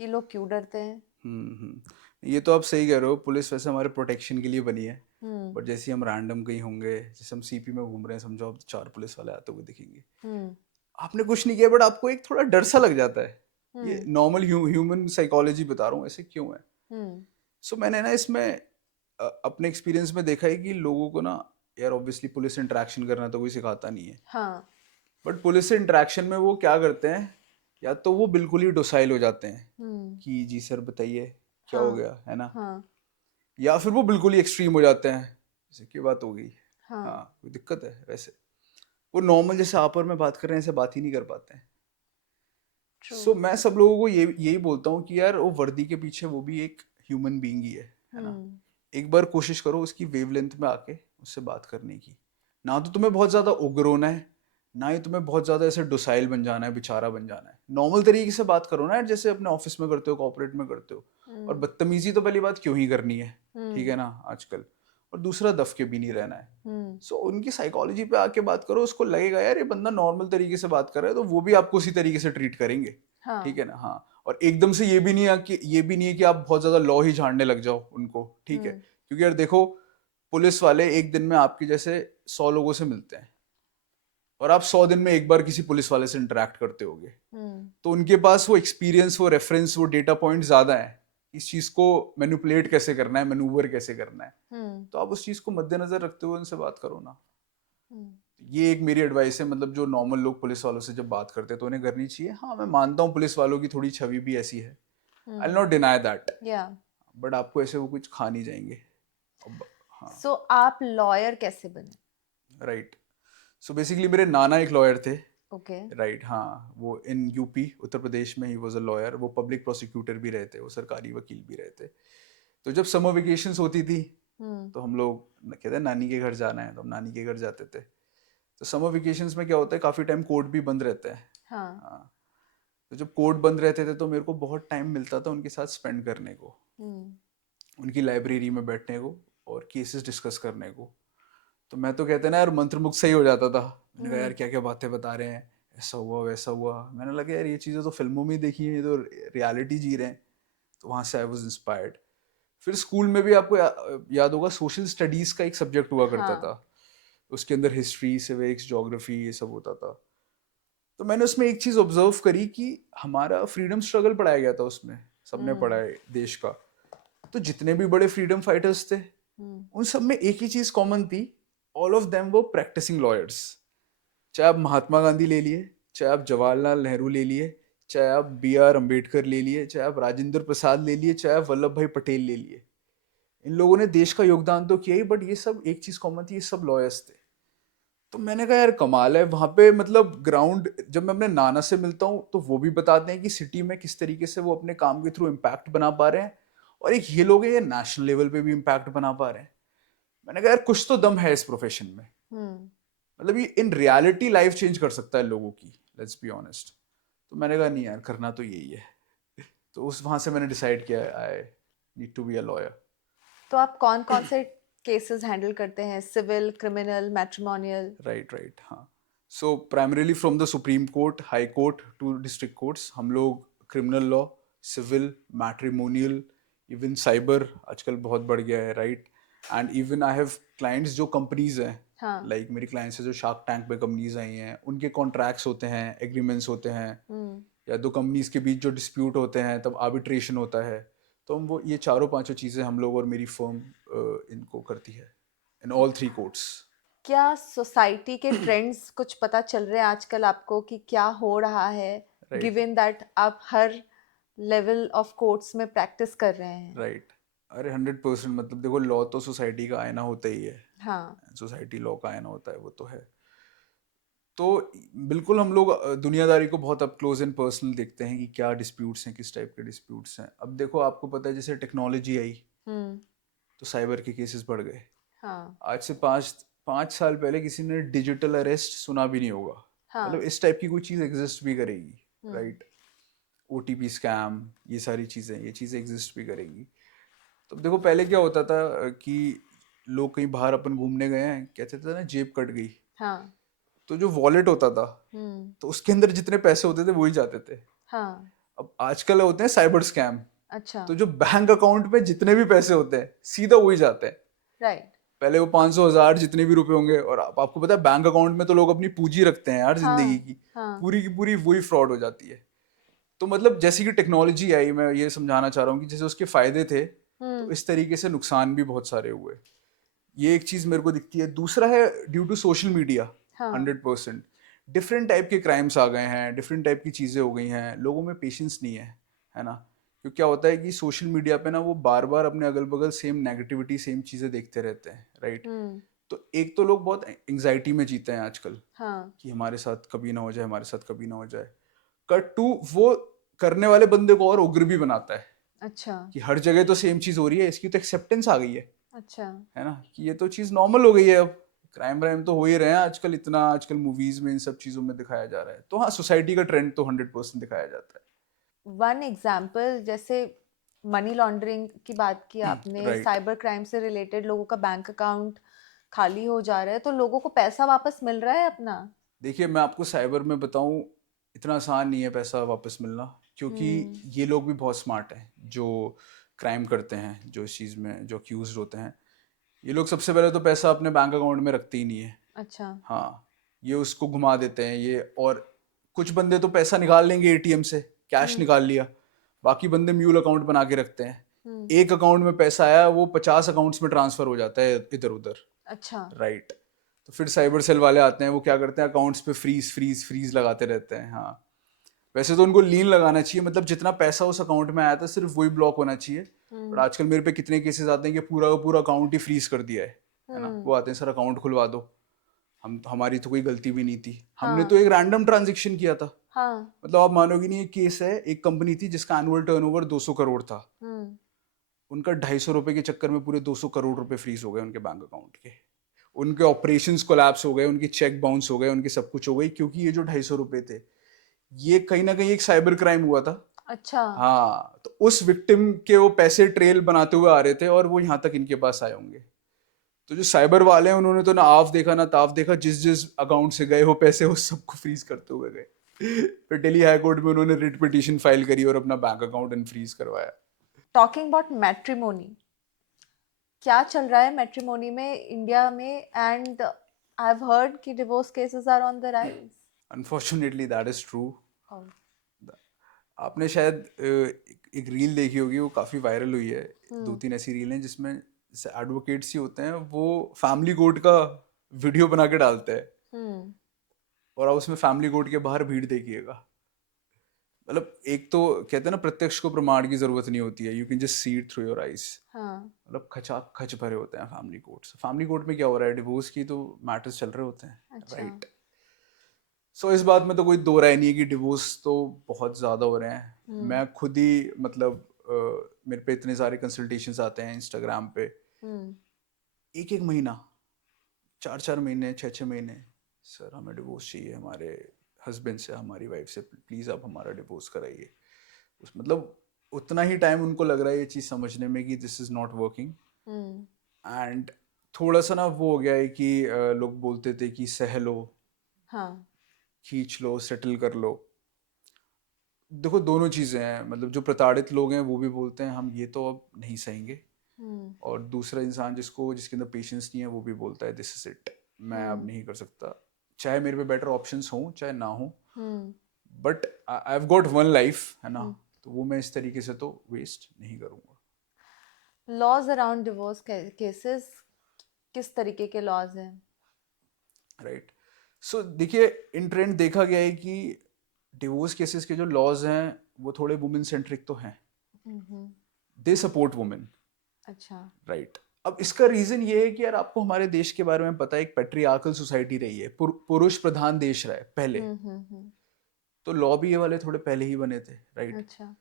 कि लोग क्यों डरते हैं? ये तो आप सही कह रहे हो, पुलिस वैसे हमारे प्रोटेक्शन के लिए बनी है। हम्म बट जैसे ही हम रैंडम कहीं होंगे, जैसे हम सीपी में घूम रहे हैं, समझो आप 4 पुलिस वाले आते हुए दिखेंगे, हम्म आपने कुछ नहीं किया बट आपको एक थोड़ा डर सा लग जाता है। ये हम्म नॉर्मल ह्यूमन साइकोलॉजी बता रहा हूँ, ऐसे क्यों है। हम्म सो मैंने ना इसमें अपने एक्सपीरियंस में देखा है कि लोगों को ना, यार ऑब्वियसली पुलिस से इंटरेक्शन करना तो कोई सिखाता नहीं है, हाँ बट पुलिस से इंटरेक्शन में वो क्या करते हैं, या तो वो बिल्कुल ही डोसाइल हो जाते हैं हम्म कि जी सर बताइए क्या हो हाँ गया, है ना। हाँ या फिर वो बिल्कुल ही एक्सट्रीम हो जाते हैं, जैसे क्या बात हो गई, हाँ हाँ कोई दिक्कत है, वैसे वो नॉर्मल जैसे आप और मैं बात कर रहे हैं ऐसे बात ही नहीं कर पाते हैं। ट्रू सो मैं सब लोगों को यही बोलता हूँ कि यार वो वर्दी के पीछे वो भी एक ह्यूमन बीइंग ही है ना। हम्म एक बार कोशिश करो उसकी वेवलेंथ में आके उससे बात करने की। ना तो तुम्हें बहुत ज़्यादा उग्र होना है, ना ही तुम्हें बहुत ज़्यादा ऐसे डोसाइल बन जाना है, बेचारा बन जाना है। नॉर्मल तरीके से बात करो ना यार, जैसे अपने ऑफिस में करते हो, कॉर्पोरेट में करते हो। और हम्म बदतमीजी तो पहली बात क्यों ही करनी है, ठीक हम्म है ना आजकल। और दूसरा दफ के भी नहीं रहना है। सो उनकी साइकोलॉजी पे आके बात करो, उसको लगेगा यार ये बंदा नॉर्मल तरीके से बात कर रहा है, तो वो भी आपको उसी तरीके से ट्रीट करेंगे। हाँ, ठीक है ना? हाँ। और एकदम से ये भी नहीं है कि आप बहुत ज्यादा लॉ ही झाड़ने लग जाओ उनको। ठीक है? क्योंकि यार देखो, पुलिस वाले एक दिन में आपके जैसे 100 लोगों से मिलते हैं, और आप 100 दिन में एक बार किसी पुलिस वाले से इंटरेक्ट करते होगे, तो उनके पास वो एक्सपीरियंस, वो रेफरेंस, वो डेटा पॉइंट ज्यादा है इस चीज को मैनिपुलेट कैसे करना है, मैनूवर कैसे करना है। तो आप उस चीज को मद्देनजर रखते हुए उनसे बात करो ना। ये एक मेरी एडवाइस है, मतलब जो नॉर्मल लोग पुलिस वालों से जब बात करते हैं तो उन्हें करनी चाहिए। हाँ, मैं मानता हूँ पुलिस वालों की थोड़ी छवि भी ऐसी है, I will not deny that, या बट आपको ऐसे वो कुछ खा नहीं जाएंगे। हाँ, सो आप लॉयर कैसे बने? राइट। सो बेसिकली मेरे नाना एक लॉयर थे। ओके। राइट, हाँ, वो इन यूपी उत्तर प्रदेश में ही वॉज अ लॉयर। वो पब्लिक प्रोसिक्यूटर भी रहे थे, वो सरकारी वकील भी रहे थे। तो जब समर वेकेशंस होती थी तो हम लोग कहते हैं नानी के घर जाना है, तो हम नानी के घर जाते थे। तो समर वेकेशंस में क्या होता है, काफ़ी टाइम कोर्ट भी बंद रहता है। हाँ। हाँ। तो जब कोर्ट बंद रहते थे तो मेरे को बहुत टाइम मिलता था उनके साथ स्पेंड करने को, उनकी लाइब्रेरी में बैठने को और केसेस डिस्कस करने को। तो मैं तो कहते ना यार मंत्रमुग्ध सही हो जाता था। मैंने कहा यार क्या क्या बातें बता रहे हैं, ऐसा हुआ वैसा हुआ। मैंने लगा यार ये चीज़ें तो फिल्मों में ही देखी हैं, ये तो रियलिटी जी रहे हैं। तो वहाँ से आई वॉज इंस्पायर्ड। फिर स्कूल में भी आपको याद होगा सोशल स्टडीज़ का एक सब्जेक्ट हुआ करता था। हाँ। उसके अंदर हिस्ट्री, सिविक्स, ज्योग्राफी, ये सब होता था। तो मैंने उसमें एक चीज़ ऑब्जर्व करी कि हमारा फ्रीडम स्ट्रगल पढ़ाया गया था उसमें, सबने पढ़ा है देश का। तो जितने भी बड़े फ्रीडम फाइटर्स थे उन सब में एक ही चीज़ कॉमन थी, ऑल ऑफ देम वो प्रैक्टिसिंग लॉयर्स। चाहे आप महात्मा गांधी ले लिए, चाहे आप जवाहरलाल नेहरू ले लिए, चाहे आप B.R. अम्बेडकर ले लिए, चाहे आप राजेंद्र प्रसाद ले लिए, चाहे आप वल्लभ भाई पटेल ले लिए। इन लोगों ने देश का योगदान तो किया ही, बट ये सब एक चीज कॉमन थी, ये सब लॉयर्स थे। तो मैंने कहा यार कमाल है, वहां पे मतलब ग्राउंड जब मैं अपने नाना से मिलता हूँ तो वो भी बताते हैं कि सिटी में किस तरीके से वो अपने काम के थ्रू इम्पैक्ट बना पा रहे हैं, और एक ये लोग हैं ये नेशनल लेवल पे भी इम्पैक्ट बना पा रहे हैं। मैंने कहा यार कुछ तो दम है इस प्रोफेशन में, मतलब ये इन रियलिटी लाइफ चेंज कर सकता है लोगों की, लेट्स बी ऑनेस्ट। तो मैंने कहा नहीं यार करना तो यही है। तो उस वहां से मैंने डिसाइड किया I need to be a lawyer. तो आप कौन कौन से केसेस हैंडल करते हैं? Civil, criminal, matrimonial? Right right, हाँ। So primarily from the supreme court, high court to district courts हम लोग criminal law, civil, matrimonial, even cyber आजकल बहुत बढ़ गया है, right. And even I have clients जो कंपनीज हैं, हाँ। लाइक मेरी क्लाइंट्स हैं जो शार्क टैंक पे कंपनीज आई हैं, उनके कॉन्ट्रैक्ट्स होते हैं, एग्रीमेंट्स होते हैं, या दो कंपनीज के बीच जो डिस्प्यूट होते हैं तब आर्बिट्रेशन होता है। तो हम वो ये चारों पांचों चीज़ें हम लोग और मेरी फर्म इनको करती है इन ऑल 3 कोर्ट्स। क्या सोसाइटी के ट्रेंड्स कुछ पता चल रहे हैं आजकल आपको कि क्या हो रहा है, राइट गिवन दैट आप हर लेवल ऑफ कोर्ट्स में प्रैक्टिस कर रहे हैं? राइट। अरे 100%, मतलब देखो लॉ तो सोसाइटी का आईना होता ही है, हाँ। सोसाइटी लॉ का आईना होता है, वो तो है। तो बिल्कुल हम लोग दुनियादारी को बहुत अप क्लोज एंड पर्सनल देखते हैं कि क्या डिस्प्यूट्स हैं, किस टाइप के डिस्प्यूट्स हैं। अब देखो आपको पता है जैसे टेक्नोलॉजी आई हम्म। तो साइबर के केसेस बढ़ गए। हाँ। आज से पाँच पाँच साल पहले किसी ने डिजिटल अरेस्ट सुना भी नहीं होगा, मतलब हाँ। इस टाइप की कोई चीज़ एग्जिस्ट भी करेगी, हम्म। राइट। OTP स्कैम, ये सारी चीज़ें, ये चीज़ें एग्जिस्ट भी करेंगी। तो देखो पहले क्या होता था कि लोग कहीं बाहर अपन घूमने गए हैं, कहते थे ना जेब कट गई, हाँ। तो जो वॉलेट होता था हम्म। तो उसके अंदर जितने पैसे होते थे वही जाते थे। हाँ। अब आजकल होते हैं साइबर स्कैम, अच्छा। तो जो बैंक अकाउंट में जितने भी पैसे होते हैं सीधा वही जाते हैं। राइट। पहले वो 500 1000 जितने भी रुपए होंगे, और आपको पता है बैंक अकाउंट में तो लोग अपनी पूंजी रखते हैं यार जिंदगी हाँ। की, हाँ। पूरी की पूरी वही फ्रॉड हो जाती है। तो मतलब जैसी कि टेक्नोलॉजी आई, मैं ये समझाना चाह रहा हूँ कि जैसे उसके फायदे थे तो इस तरीके से नुकसान भी बहुत सारे हुए। ये एक चीज मेरे को दिखती है। दूसरा है ड्यू टू सोशल मीडिया, हाँ। 100% डिफरेंट टाइप के क्राइम्स आ गए हैं, डिफरेंट टाइप की चीजें हो गई हैं, लोगों में पेशेंस नहीं है ना। क्योंकि क्या होता है कि सोशल मीडिया पे ना वो बार बार अपने अगल बगल सेम नेगेटिविटी, सेम चीजें देखते रहते हैं, राइट। हम्म। तो एक तो लोग बहुत एंग्जाइटी में जीते हैं आजकल हाँ। कि हमारे साथ कभी ना हो जाए, हमारे साथ कभी ना हो जाए। कट टू वो करने वाले बंदे को और उग्र भी बनाता है अच्छा। कि हर जगह तो सेम चीज हो रही है, इसकी तो एक्सेप्टेंस आ गई अच्छा। है ना, कि ये तो चीज नॉर्मल हो गई है। अब क्राइम व्राइम तो हो ही रहे हैं आजकल, इतना आजकल मूवीज में इन सब चीजों में दिखाया जा रहा है। तो हाँ, सोसाइटी का ट्रेंड तो 100% दिखाया जाता है। वन एग्जाम्पल, जैसे मनी लॉन्ड्रिंग की बात की आपने, राइट। साइबर क्राइम से रिलेटेड लोगों का बैंक अकाउंट खाली हो जा रहा है, तो लोगों को पैसा वापस मिल रहा है अपना? देखिए मैं आपको साइबर में बताऊं, इतना आसान नहीं है पैसा वापस मिलना, क्योंकि हम्म। ये लोग भी बहुत स्मार्ट हैं जो क्राइम करते हैं, जो इस चीज़ में जो अक्यूज होते हैं। ये लोग सबसे पहले तो पैसा अपने बैंक अकाउंट में रखते ही नहीं है। अच्छा। हाँ, ये उसको घुमा देते हैं ये, और कुछ बंदे तो पैसा निकाल लेंगे एटीएम से, कैश हम्म। निकाल लिया, बाकी बंदे म्यूल अकाउंट बना के रखते हैं। हम्म। एक अकाउंट में पैसा आया, वो 50 अकाउंट्स में ट्रांसफर हो जाता है इधर उधर। अच्छा। राइट। तो फिर साइबर सेल वाले आते हैं, वो क्या करते हैं, अकाउंट्स पे फ्रीज फ्रीज फ्रीज लगाते रहते हैं। हाँ, वैसे तो उनको लीन लगाना चाहिए, मतलब जितना पैसा उस अकाउंट में आया था सिर्फ वही ब्लॉक होना चाहिए। पर हम्म। आजकल मेरे पे कितने केसेस आते हैं कि पूरा का पूरा अकाउंट ही फ्रीज कर दिया है ना। हम्म। वो आते हैं, सर अकाउंट खुलवा दो, हमारी तो कोई गलती भी नहीं थी, हमने तो हाँ। एक रैंडम ट्रांजेक्शन किया था। हाँ। मतलब आप मानोगे नहीं, एक केस है, एक कंपनी थी जिसका एनुअल टर्नओवर 200 करोड़ था। हम्म। उनका 250 रुपए के चक्कर में पूरे 200 करोड़ रुपए फ्रीज हो गए उनके बैंक अकाउंट के। उनके ऑपरेशंस कोलैप्स हो गए, उनकी चेक बाउंस हो गए, उनकी सब कुछ हो गई, क्योंकि ये जो 250 रुपए थे, ये कहीं ना कहीं एक साइबर क्राइम हुआ था। अच्छा। हाँ, तो उस विक्टिम के वो पैसे ट्रेल बनाते हुए आ रहे थे, और वो यहाँ तक इनके पास आए होंगे। तो जो साइबर वाले हैं, उन्होंने तो ना आफ देखा ना ताफ देखा, जिस जिस अकाउंट से गए वो पैसे, वो सबको फ्रीज करते हुए गए। फिर दिल्ली हाई कोर्ट में उन्होंने रिट पिटीशन फाइल करी और अपना बैंक अकाउंट अनफ्रीज करवाया। टॉकिंग अबाउट मैट्रिमोनी, क्या चल रहा है मैट्रिमोनी में इंडिया में? एंड आई हैव हर्ड कि divorce cases are on the rise. Unfortunately that is true. आपने शायद एक रील देखी होगी, वो काफ़ी वायरल हुई है। दो हम्म। तीन ऐसी रील हैं जिसमें एडवोकेट्स ही होते हैं, वो फैमिली कोर्ट का वीडियो बना के डालते हैं, हम्म। और आप उसमें फैमिली कोर्ट के बाहर भीड़ देखिएगा। मतलब एक तो कहते हैं ना, प्रत्यक्ष को प्रमाण की जरूरत नहीं होती है, you can just see it through your eyes. हाँ। मतलब खचा खच भरे होते हैं फैमिली कोर्ट्स। फैमिली कोर्ट में क्या हो रहा है, डिवोर्स की तो मैटर्स चल रहे होते हैं। अच्छा। राइट। सो इस बात में तो कोई दो राय नहीं है कि डिवोर्स तो बहुत ज़्यादा हो रहे हैं। हम्म। मैं खुद ही मतलब मेरे पे इतने सारे कंसल्टेशंस आते हैं इंस्टाग्राम पे, हम्म। एक एक महीना, 4 4 महीने, 6 6 महीने, सर हमें डिवोर्स चाहिए हमारे हस्बैंड से, हमारी वाइफ से, प्लीज़ आप हमारा डिवोर्स कराइए। उस मतलब उतना ही टाइम उनको लग रहा है ये चीज़ समझने में कि this is not working. Hmm. And थोड़ा सा ना वो हो गया है कि लोग बोलते थे कि सह लो, हाँ। खींच लो, सेटल कर लो। देखो दोनों चीज़ें हैं, मतलब जो प्रताड़ित लोग हैं वो भी बोलते हैं हम ये तो अब नहीं सहेंगे, हम्म। और दूसरा इंसान जिसके अंदर पेशेंस नहीं है वो भी बोलता है दिस इज इट, मैं अब हम्म। नहीं कर सकता, चाहे मेरे पे बेटर ऑप्शंस हों चाहे ना हो, hmm. But I have got one life, है ना। हम्म। तो वो मैं इस तरीके से तो वेस्ट नहीं करूँगा। लॉज अराउंड डिवोर्स केसेस, किस तरीके के लॉज हैं? राइट। सो देखिए, इन ट्रेंड देखा गया है कि डिवोर्स केसेस के जो लॉज हैं वो थोड़े वुमेन सेंट्रिक तो हैं, हम्म। They support women. अच्छा। राइट। अब इसका रीजन ये है कि यार आपको हमारे देश के बारे में पता है, एक पेट्रियार्कल सोसाइटी रही है, पुरुष प्रधान देश रहा है पहले। हम्म। तो लॉ भी ये वाले थोड़े पहले ही बने थे, राइट। अच्छा।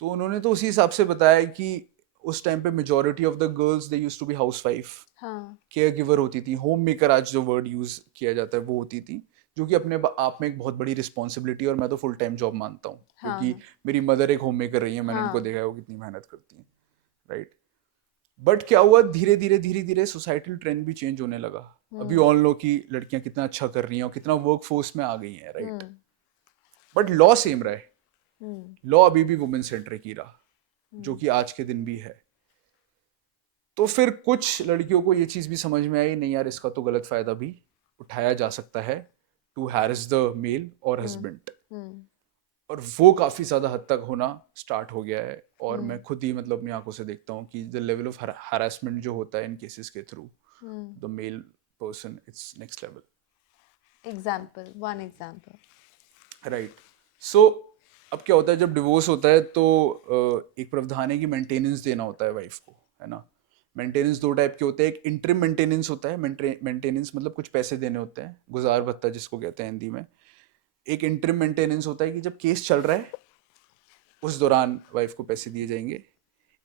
तो उन्होंने तो उसी हिसाब से बताया कि उस टाइम पे majority of the girls they used to be housewife, हाँ। केयर गिवर होती थी, होम मेकर आज जो वर्ड यूज किया जाता है वो होती थी, जो कि अपने आप में एक बहुत बड़ी रिस्पॉन्सिबिलिटी, और मैं तो फुल टाइम जॉब मानता हूँ, क्योंकि हाँ। मेरी मदर एक होम मेकर रही है, मैंने उनको हाँ। देखा है वो कितनी मेहनत करती हैं। राइट। बट क्या हुआ, धीरे धीरे सोसाइटल ट्रेंड भी चेंज होने लगा। अभी हम्म। ऑल लो की लड़कियां कितना अच्छा कर रही हैं और कितना वर्क फोर्स में आ गई हैं, right. Hmm. But law same रहा है, हम्म। लॉ अभी भी वुमेन सेंट्रिक ही रहा, जो हम्म। कि आज के दिन भी है। तो फिर कुछ लड़कियों को ये चीज भी समझ में आई, नहीं यार इसका तो गलत फायदा भी उठाया जा सकता है टू हैरेस द मेल और हम्म। हस्बैंड, हम्म। और वो काफी ज्यादा हद तक होना स्टार्ट हो गया है। और हम्म। मैं खुद ही मतलब अपनी आंखों से देखता हूँ कि द लेवल ऑफ हरासमेंट जो होता है इन केसेस के through hmm. The male person, it's next level. Example, one example. Right. So अब क्या होता है जब डिवोर्स होता है, तो एक प्रावधान है कि मेंटेनेंस देना होता है वाइफ को, है ना। मेंटेनेंस दो टाइप के होते हैं, एक इंटरिम मेंटेनेंस होता है, मेंटेनेंस मतलब कुछ पैसे देने होते हैं, गुजार भत्ता जिसको कहते हैं हिंदी में। एक इंटरिम मेंटेनेंस होता है कि जब केस चल रहा है उस दौरान वाइफ को पैसे दिए जाएंगे।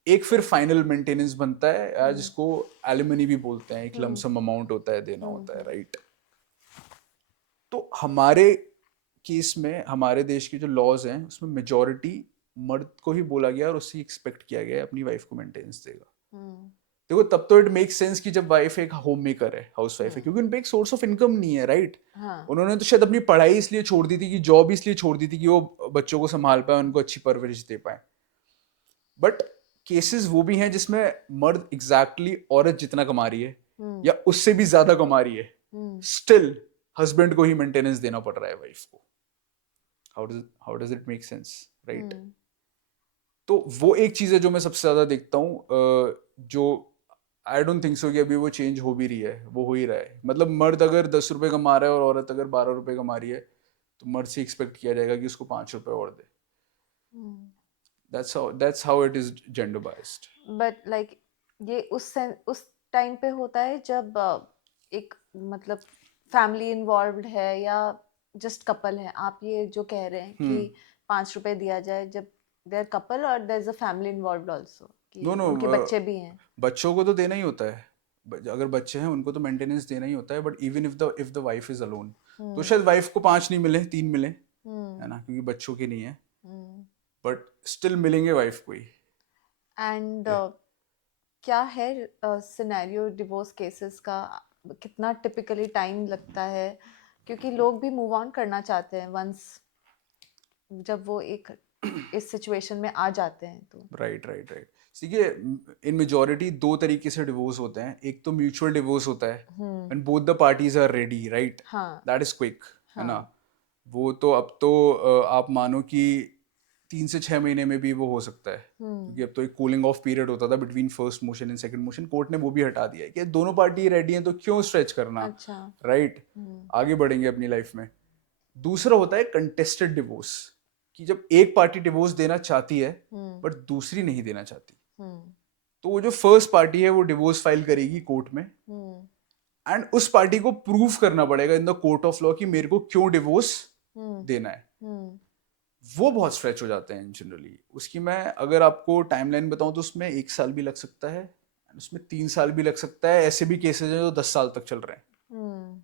एक फिर फाइनल मेंटेनेंस बनता है, हम्म। जिसको एलिमनी भी बोलते हैं, एक हम्म। लमसम अमाउंट होता है, देना होता है, हम्म। राइट। तो हमारे केस में हमारे देश के जो लॉज हैं उसमें मेजॉरिटी मर्द को ही बोला गया और उससे एक्सपेक्ट किया गया अपनी वाइफ को मेंटेनेंस देगा। हम्म, देखो तब तो इट मेक सेंस कि जब वाइफ एक होम मेकर है, हाउस वाइफ है, हम्म, क्योंकि उन पे एक सोर्स ऑफ इनकम नहीं है, राइट। हाँ, उन्होंने तो शायद अपनी पढ़ाई इसलिए छोड़ दी थी, कि जॉब इसलिए छोड़ दी थी कि वो बच्चों को संभाल पाए, उनको अच्छी परवरिश दे पाए। बट केसेस वो भी हैं जिसमें मर्द एग्जैक्टली औरत जितना कमा रही है हम्म, या उससे भी ज्यादा कमा रही है, हम्म, स्टिल हस्बैंड को ही मेंटेनेंस देना पड़ रहा है वाइफ को। How does it make sense, right. Hmm, तो वो एक चीज है जो मैं सबसे ज्यादा देखता हूँ, जो आई डोंट थिंक सो कि अभी वो चेंज हो भी रही है, वो हो ही रहा है। मतलब मर्द अगर 10 रुपए कमा रहा है और औरत अगर 12 रुपए कमा रही है, तो मर्द से एक्सपेक्ट किया जाएगा कि उसको 5 रुपए और दे। हम्म। That's how it is gender biased. But like ये उस टाइम पे होता है जब एक मतलब फैमिली इन्वॉल्व्ड है या जस्ट कपल है। आप ये जो कह रहे हैं कि 5 रुपए दिया जाए जब देयर कपल और there is a family involved also, no कि नो, उनके बच्चे भी हैं। बच्चों को तो देना ही होता है। अगर बच्चे हैं उनको तो मेंटेनेंस देना ही होता है, but even if the wife is alone, तो हम्म, शायद वाइफ को 5 नहीं मिले, 3 मिले, है हम्म, ना, क्योंकि बच्चों के नहीं है, हम्म। बट स्टिल मिलेंगे वाइफ को ही। And Yeah. क्या है सिनेरियो डिवोर्स केसेस का? कितना टिपिकली टाइम लगता है? क्योंकि लोग भी मूव ऑन करना चाहते हैं वंस जब वो एक इस सिचुएशन में आ जाते हैं तो। Right right right. देखिए, इन मेजोरिटी 2 तरीके से डिवोर्स होते हैं। एक तो म्यूचुअल डिवोर्स होता है, hmm, and both the parties are ready, right. हाँ, दैट इज क्विक, है ना। हाँ, वो तो अब तो आप मानो कि 3 से 6 महीने में भी वो हो सकता है, हम्म, क्योंकि अब तो एक कूलिंग ऑफ पीरियड होता था between first motion and second motion. Court ने वो भी हटा दिया है कि दोनों पार्टी रेडी हैं तो क्यों स्ट्रेच करना, अच्छा, राइट। हम्म, आगे बढ़ेंगे अपनी लाइफ में। दूसरा होता है कंटेस्टेड डिवोर्स, कि जब एक पार्टी डिवोर्स देना चाहती है हम्म, बट दूसरी नहीं देना चाहती, हम्म, तो वो जो फर्स्ट पार्टी है वो डिवोर्स फाइल करेगी कोर्ट में, हम्म, एंड उस पार्टी को प्रूव करना पड़ेगा इन द कोर्ट ऑफ लॉ कि मेरे को क्यों डिवोर्स हम्म, देना है। हम्म, वो बहुत स्ट्रेच हो जाते हैं जनरली। उसकी मैं अगर आपको टाइमलाइन बताऊं तो उसमें 1 साल भी लग सकता है, उसमें 3 साल भी लग सकता है। ऐसे भी केसेस हैं जो 10 साल तक चल रहे हैं। हम्म,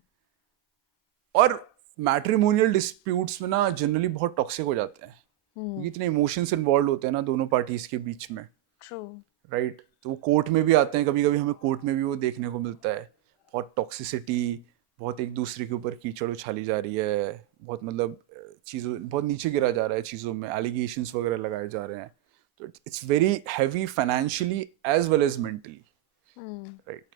और मैट्रिमोनियल डिस्प्यूट्स में ना जनरली बहुत टॉक्सिक हो जाते हैं, क्योंकि हम्म, इतने इमोशंस इन्वॉल्व होते हैं ना दोनों पार्टीज के बीच में, ट्रू, राइट। तो वो कोर्ट में भी आते हैं, कभी कभी हमें कोर्ट में भी वो देखने को मिलता है। बहुत टॉक्सिसिटी, बहुत एक दूसरे के ऊपर कीचड़ उछाली जा रही है, बहुत मतलब चीज़ों बहुत नीचे गिरा जा रहा है, चीज़ों में एलिगेशंस वगैरह लगाए जा रहे हैं। तो it's very heavy financially as well as mentally, hmm. Right.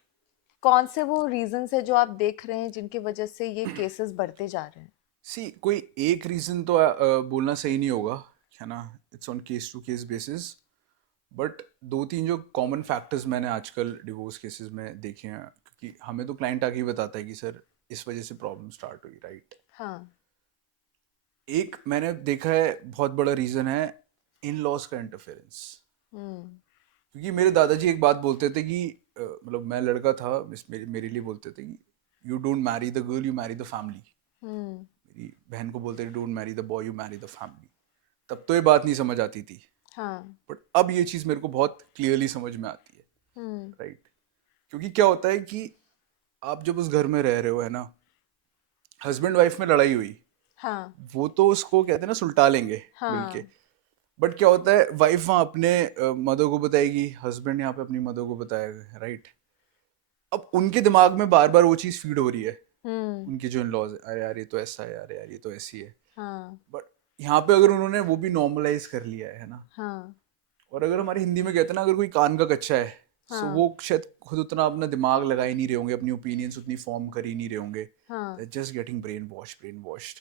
कौन से वो रीजंस है जो आप देख रहे हैं जिनकी वजह से ये केसेस बढ़ते जा रहे हैं? सी कोई एक रीज़न तो बोलना सही नहीं होगा, है ना। It's on case to case basis, but 2-3 जो कॉमन फैक्टर्स मैंने आजकल डिवोर्स केसेस में देखे हैं, क्योंकि हमें तो क्लाइंट आके ही बताता है कि सर इस वजह से प्रॉब्लम स्टार्ट हुई, राइट। हाँ, एक मैंने देखा है बहुत बड़ा रीज़न है इन लॉज का इंटरफेरेंस। हम्म, क्योंकि मेरे दादाजी एक बात बोलते थे कि मतलब मैं लड़का था, मेरे लिए बोलते थे कि you don't marry the girl, you marry the family. Hmm, मेरी बहन को बोलते थे don't marry the boy, you marry the family. तब तो ये बात नहीं समझ आती थी, हाँ, बट अब ये चीज़ मेरे को बहुत क्लियरली समझ में आती है, हम्म, राइट। क्योंकि क्या होता है कि आप जब उस घर में रह रहे हो, है ना, हस्बैंड वाइफ में लड़ाई हुई, हाँ, वो तो उसको कहते हैं ना सुलटा लेंगे मिलके। हाँ, बट क्या होता है, वाइफ वहाँ अपने मदर को बताएगी, हस्बैंड यहाँ पे अपनी मदर को बताएगा, राइट। अब उनके दिमाग में बार बार वो चीज़ फीड हो रही है, हम्म, उनके जो इन लॉज है, अरे यार ये तो ऐसा है, अरे यार ये तो ऐसी है। हाँ, बट यहाँ पे अगर उन्होंने वो भी नॉर्मलाइज कर लिया है ना। हाँ, और अगर हमारे हिंदी में कहते हैं ना, अगर कोई कान का कच्चा है, सो वो हाँ, शायद खुद उतना अपना दिमाग लगा ही नहीं रहे होंगे, अपनी ओपिनियंस उतनी फॉर्म कर ही नहीं रहे होंगे, हाँ, जस्ट गेटिंग ब्रेन वॉश्ड।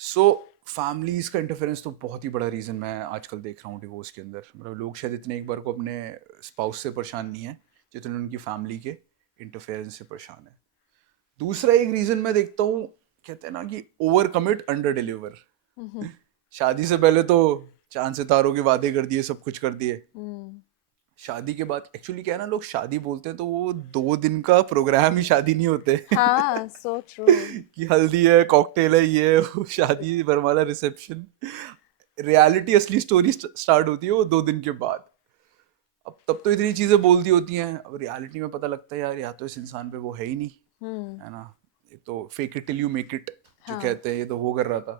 सो फैमिलीज का इंटरफेरेंस तो बहुत ही बड़ा रीज़न मैं आजकल देख रहा हूँ डिवोर्स के अंदर। मतलब लोग शायद इतने एक बार को अपने स्पाउस से परेशान नहीं है जितने उनकी फैमिली के इंटरफेरेंस से परेशान है। दूसरा एक रीज़न मैं देखता हूँ, कहते हैं ना कि ओवर कमिट अंडर डिलीवर। हम्म, शादी से पहले तो चांद सितारों के वादे कर दिए, सब कुछ कर दिए। हम्म, शादी के बाद एक्चुअली क्या है ना, लोग शादी बोलते हैं तो वो 2 दिन का प्रोग्राम ही शादी नहीं होते। हाँ, सो ट्रू, कि हल्दी है, कॉकटेल है, ये है, वो शादी, वरमाला, रिसेप्शन। रियलिटी असली स्टोरी स्टार्ट होती है वो 2 दिन के बाद। अब तब तो इतनी चीजें बोल दी होती हैं, अब रियलिटी में पता लगता है यार या तो इस इंसान पे वो है ही नहीं, हम्म, है ना। ये तो fake it till you make it जो हाँ, कहते हैं, ये तो वो कर रहा था।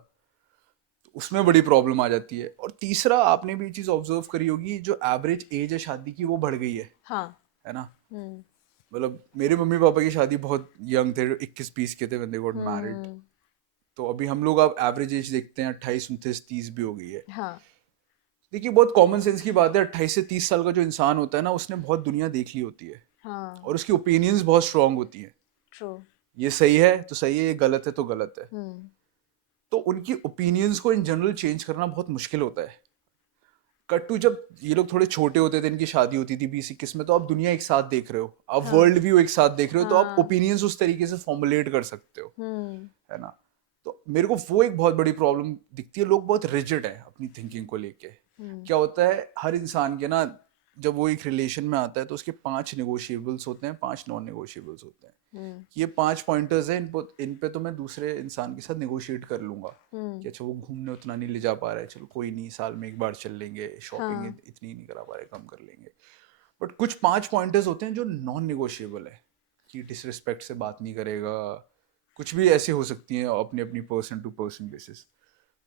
तो उसमें बड़ी प्रॉब्लम आ जाती है। और तीसरा, आपने भी ये चीज़ ऑब्जर्व करी होगी, जो एवरेज एज है शादी की वो बढ़ गई हाँ है ना। हम्म मतलब मेरे मम्मी पापा की शादी बहुत यंग थे, 21-20 के थे when they got married। हम्म तो अभी हम लोग अब एवरेज एज देखते हैं 28, 29, 30 भी हो गई है। हाँ देखिए बहुत कॉमन सेंस की बात है, 28 से 30 साल का जो इंसान होता है ना, उसने बहुत दुनिया देख ली होती है हाँ और उसकी ओपिनियंस बहुत स्ट्रांग होती हैं। ट्रू ये सही है तो सही है, ये गलत है तो गलत है। हम्म तो उनकी ओपिनियंस को इन जनरल चेंज करना बहुत मुश्किल होता है। कट्टू जब ये लोग थोड़े छोटे होते थे, इनकी शादी होती थी 20-21 में, तो आप दुनिया एक साथ देख रहे हो, आप हाँ वर्ल्ड व्यू एक साथ देख रहे हो, तो आप हाँ ओपिनियंस उस तरीके से फॉर्मुलेट कर सकते हो, हम्म है ना। तो मेरे को वो एक बहुत बड़ी प्रॉब्लम दिखती है, लोग बहुत रिजिड है अपनी थिंकिंग को लेके। हम्म क्या होता है, हर इंसान के ना, जब वो एक रिलेशन में आता है तो उसके 5 नेगोशिएबल्स होते हैं, 5 नॉन नेगोशिएबल्स होते हैं। हम्म ये 5 पॉइंटर्स हैं, इन पे तो मैं दूसरे इंसान के साथ नेगोशिएट कर लूंगा हम्म कि अच्छा वो घूमने उतना नहीं ले जा पा रहा है, चलो कोई नहीं, साल में एक बार चल लेंगे, शॉपिंग हाँ इतनी नहीं करा पा रहे, कम कर लेंगे। बट कुछ 5 पॉइंटर्स होते हैं जो नॉन नेगोशिएबल है, कि डिसरिस्पेक्ट से बात नहीं करेगा, कुछ भी ऐसी हो सकती हैं अपनी अपनी पर्सन टू पर्सन बेसिस।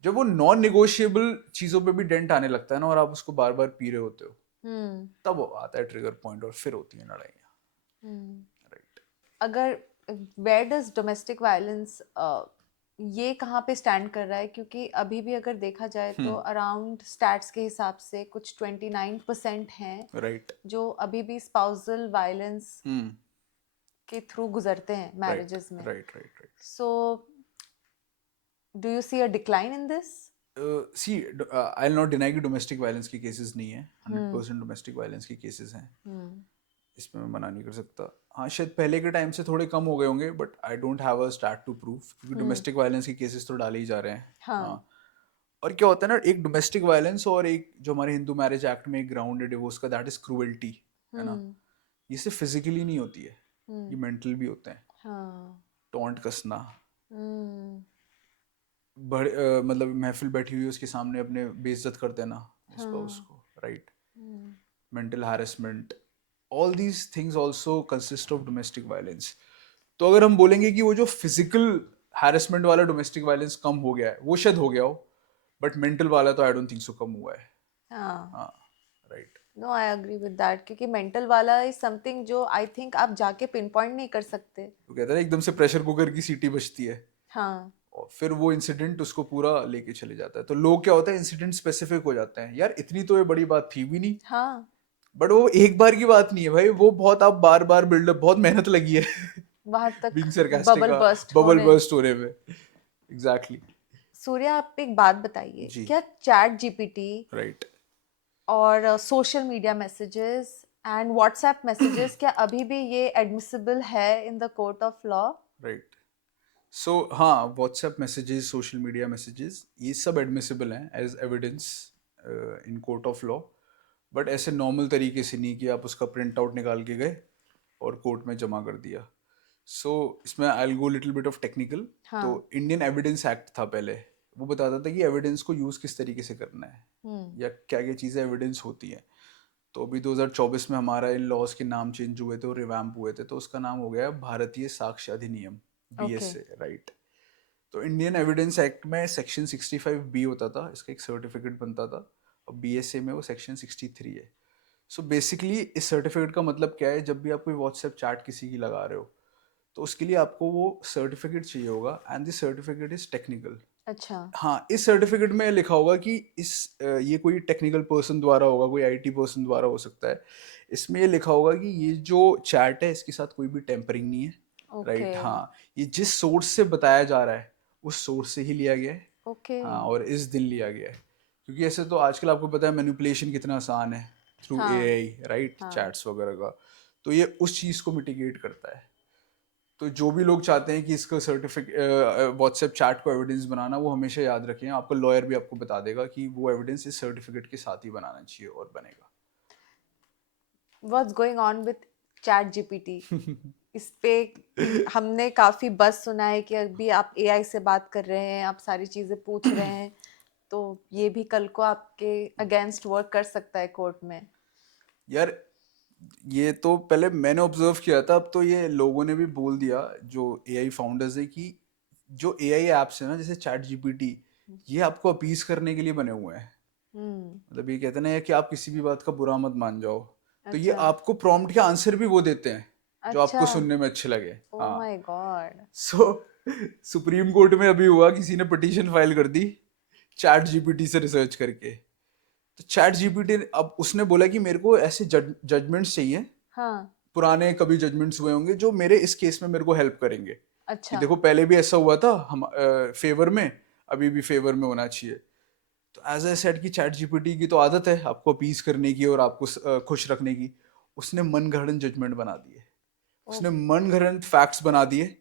जब वो नॉन नेगोशिएबल चीज़ों पे भी डेंट आने लगता है ना, और आप उसको बार बार पी रहे होते हो, हम्म तब वो आता है ट्रिगर पॉइंट, और फिर होती है लड़ाइयाँ। हम्म राइट। अगर वेयर डज डोमेस्टिक वायलेंस ये कहाँ पे स्टैंड कर रहा है, क्योंकि अभी भी अगर देखा जाए तो अराउंड स्टैट्स के हिसाब से कुछ 29% हैं राइट। जो अभी भी स्पाउसल वायलेंस हम्म। के थ्रू गुजरते हैं राइट मैरिजेस में। Right right right. So do you see a decline in this? See, I will not deny कि डोमेस्टिक वायलेंस के केसेस नहीं है, हम्म 100% डोमेस्टिक वायलेंस के केसेस हैं, हम्म इसमें मैं मना नहीं कर सकता। हाँ, शायद पहले के टाइम से थोड़े कम हो गए होंगे, but I don't have a stat to prove, क्योंकि हम्म डोमेस्टिक वायलेंस के केसेस तो डाले ही जा रहे हैं। हाँ। हाँ और क्या होता है ना, एक डोमेस्टिक वायलेंस और एक जो हमारे हिंदू मैरिज एक्ट में एक ग्राउंड है डिवोर्स का, दैट इज क्रूएल्टी, है ना। हम्म ये सिर्फ फिजिकली नहीं होती है, ये हम्म मेंटल भी होते हैं। हाँ टोंट कसना, हम्म मतलब महफिल बैठी हुई है उसके सामने अपने बेइज्जत कर देना स्पाउस हाँ को, right. Hmm mental harassment, all these things also consist of domestic violence. तो अगर हम बोलेंगे कि वो जो फिजिकल हैरेसमेंट वाला डोमेस्टिक वायलेंस कम हो गया है, वो शायद हो गया हो, बट मेंटल वाला तो आई डोंट थिंक सो कम हुआ है। हाँ हाँ। Right. No I agree with that, क्योंकि मेंटल वाला इज समथिंग जो आई थिंक आप जाके पिन पॉइंट नहीं कर सकते। तो कहते हैं ना, एकदम से प्रेशर कुकर की सीटी बजती है, हाँ और फिर वो इंसिडेंट उसको पूरा लेके चले जाता है। तो लोग क्या होता है, इंसिडेंट स्पेसिफिक हो जाते हैं, यार इतनी तो ये बड़ी बात थी भी नहीं। हाँ बट वो एक बार की बात नहीं है भाई, वो बहुत, आप बार बार बिल्डअप, बहुत मेहनत लगी है वहां तक being sarcastic, bubble burst bubble होने। बर्स्ट होने में। एग्जैक्टली। सूर्या, आप एक बात बताइए, जी। क्या चैट जीपीटी राइट। और social media messages and WhatsApp messages क्या अभी भी ये एडमिसिबल है in the court of law? Right. So हाँ, WhatsApp messages, social media messages, ये सब एडमिसिबल हैं as evidence in court of law, but ऐसे नॉर्मल तरीके से नहीं कि आप उसका प्रिंट आउट निकाल के गए और कोर्ट में जमा कर दिया। सो इसमें I will go little bit of technical. तो हाँ इंडियन एविडेंस एक्ट था पहले, वो बताता था कि एविडेंस को यूज़ किस तरीके से करना है, हम्म या क्या क्या चीज़ें एविडेंस होती हैं। तो अभी 2024 में हमारा इन लॉज के नाम चेंज हुए थे और रिवैम्प हुए थे, तो उसका नाम हो गया भारतीय साक्ष्य अधिनियम, ओके BSA, राइट। तो इंडियन एविडेंस एक्ट में सेक्शन 65B होता था, इसका एक सर्टिफिकेट बनता था, और BSA में वो सेक्शन 63 है। सो बेसिकली इस सर्टिफिकेट का मतलब क्या है, जब भी आप कोई व्हाट्सएप चैट किसी की लगा रहे हो, तो उसके लिए आपको वो सर्टिफिकेट चाहिए होगा, and this certificate is technical. अच्छा हाँ, इस सर्टिफिकेट में लिखा होगा कि ये कोई टेक्निकल पर्सन द्वारा होगा, कोई IT पर्सन द्वारा हो सकता है। इसमें ये लिखा होगा कि ये जो चैट है इसके साथ कोई भी टेम्परिंग नहीं है, ओके राइट। हाँ, ये जिस सोर्स से बताया जा रहा है उस सोर्स से ही लिया गया है। ओके हाँ, और इस दिन लिया गया है, क्योंकि ऐसे तो आजकल आपको पता है मैनिपुलेशन कितना आसान है थ्रू हाँ AI, राइट, हाँ चैट्स वगैरह का। तो ये उस चीज़ को मिटिगेट करता है। तो जो भी लोग चाहते हैं कि इसका सर्टिफिकेट, व्हाट्सएप चैट को एविडेंस बनाना, वो हमेशा याद रखें, आपका लॉयर भी आपको बता देगा कि वो एविडेंस इस सर्टिफिकेट के साथ ही बनाना चाहिए, और बनेगा। What's going on with chat GPT? इस पे हमने काफी बस सुना है कि अभी आप एआई से बात कर रहे हैं, आप सारी चीजें पूछ रहे हैं, तो ये भी कल को आपके अगेंस्ट वर्क कर सकता है कोर्ट में। यार ये तो पहले मैंने ऑब्जर्व किया था, अब तो ये लोगों ने भी बोल दिया जो AI फाउंडर्स है, कि जो AI एप्स है ना, जैसे चैट GPT, ये आपको अपीज करने के लिए बने हुए हैं। मतलब ये कहते हैं ना कि आप किसी भी बात का बुरा मत मान जाओ, तो ये अच्छा आपको प्रॉम्प्ट के आंसर भी वो देते हैं जो अच्छा। आपको सुनने में अच्छे लगे। ओ हाँ, my God. So supreme court में अभी हुआ, किसी ने पिटीशन फाइल कर दी चैट जीपीटी से रिसर्च करके। तो चैट जीपीटी अब उसने बोला कि मेरे को ऐसे जजमेंट्स चाहिए, हाँ। पुराने कभी जजमेंट्स हुए होंगे जो मेरे इस केस में मेरे को हेल्प करेंगे, कि अच्छा। देखो पहले भी ऐसा हुआ था हम फेवर में, अभी भी फेवर में होना चाहिए। तो एज आई सेड कि चैट जीपीटी की तो आदत है आपको अपीस करने की और आपको खुश रखने की। उसने मनगढ़ंत जजमेंट बना दिए, ओ। उसने मनगढ़ंत फैक्ट्स बना दिए,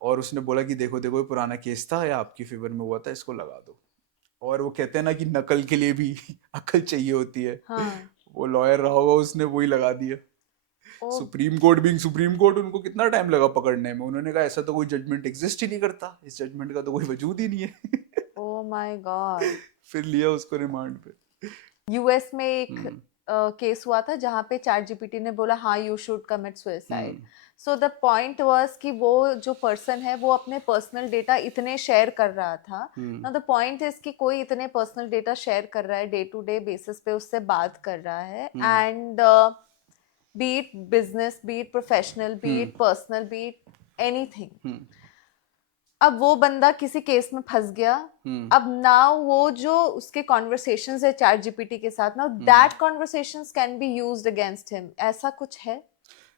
और उसने बोला कि देखो देखो ये पुराना केस था, या आपकी फेवर में हुआ था, इसको लगा दो। और वो कहते हैं ना कि नकल के लिए भी अकल चाहिए होती है, हाँ। वो लॉयर रहा होगा, उसने वही लगा दिया। Oh. Supreme court being supreme court, उनको कितना टाइम लगा पकड़ने में, उन्होंने कहा ऐसा तो कोई जजमेंट एग्जिस्ट ही नहीं करता, इस जजमेंट का तो कोई वजूद ही नहीं है। Oh my God. फिर लिया उसको रिमांड पे। यूएस में एक हम्म केस हुआ था जहाँ पे चैट जीपीटी ने बोला हाँ you should commit suicide. Hmm so the point was कि वो जो पर्सन है वो अपने पर्सनल डेटा इतने शेयर कर रहा था। हम्म नाउ द पॉइंट इज कि कोई इतने पर्सनल डेटा शेयर कर रहा है, डे टू डे बेसिस पे उससे बात कर रहा है, hmm and be it business, be it professional, be hmm it personal, be it anything. Hmm अब वो बंदा किसी केस में फंस गया। हम्म अब नाउ वो जो उसके कॉन्वर्सेशंस है चैट जीपीटी के साथ, now hmm. That conversations can be used against him, ऐसा कुछ है?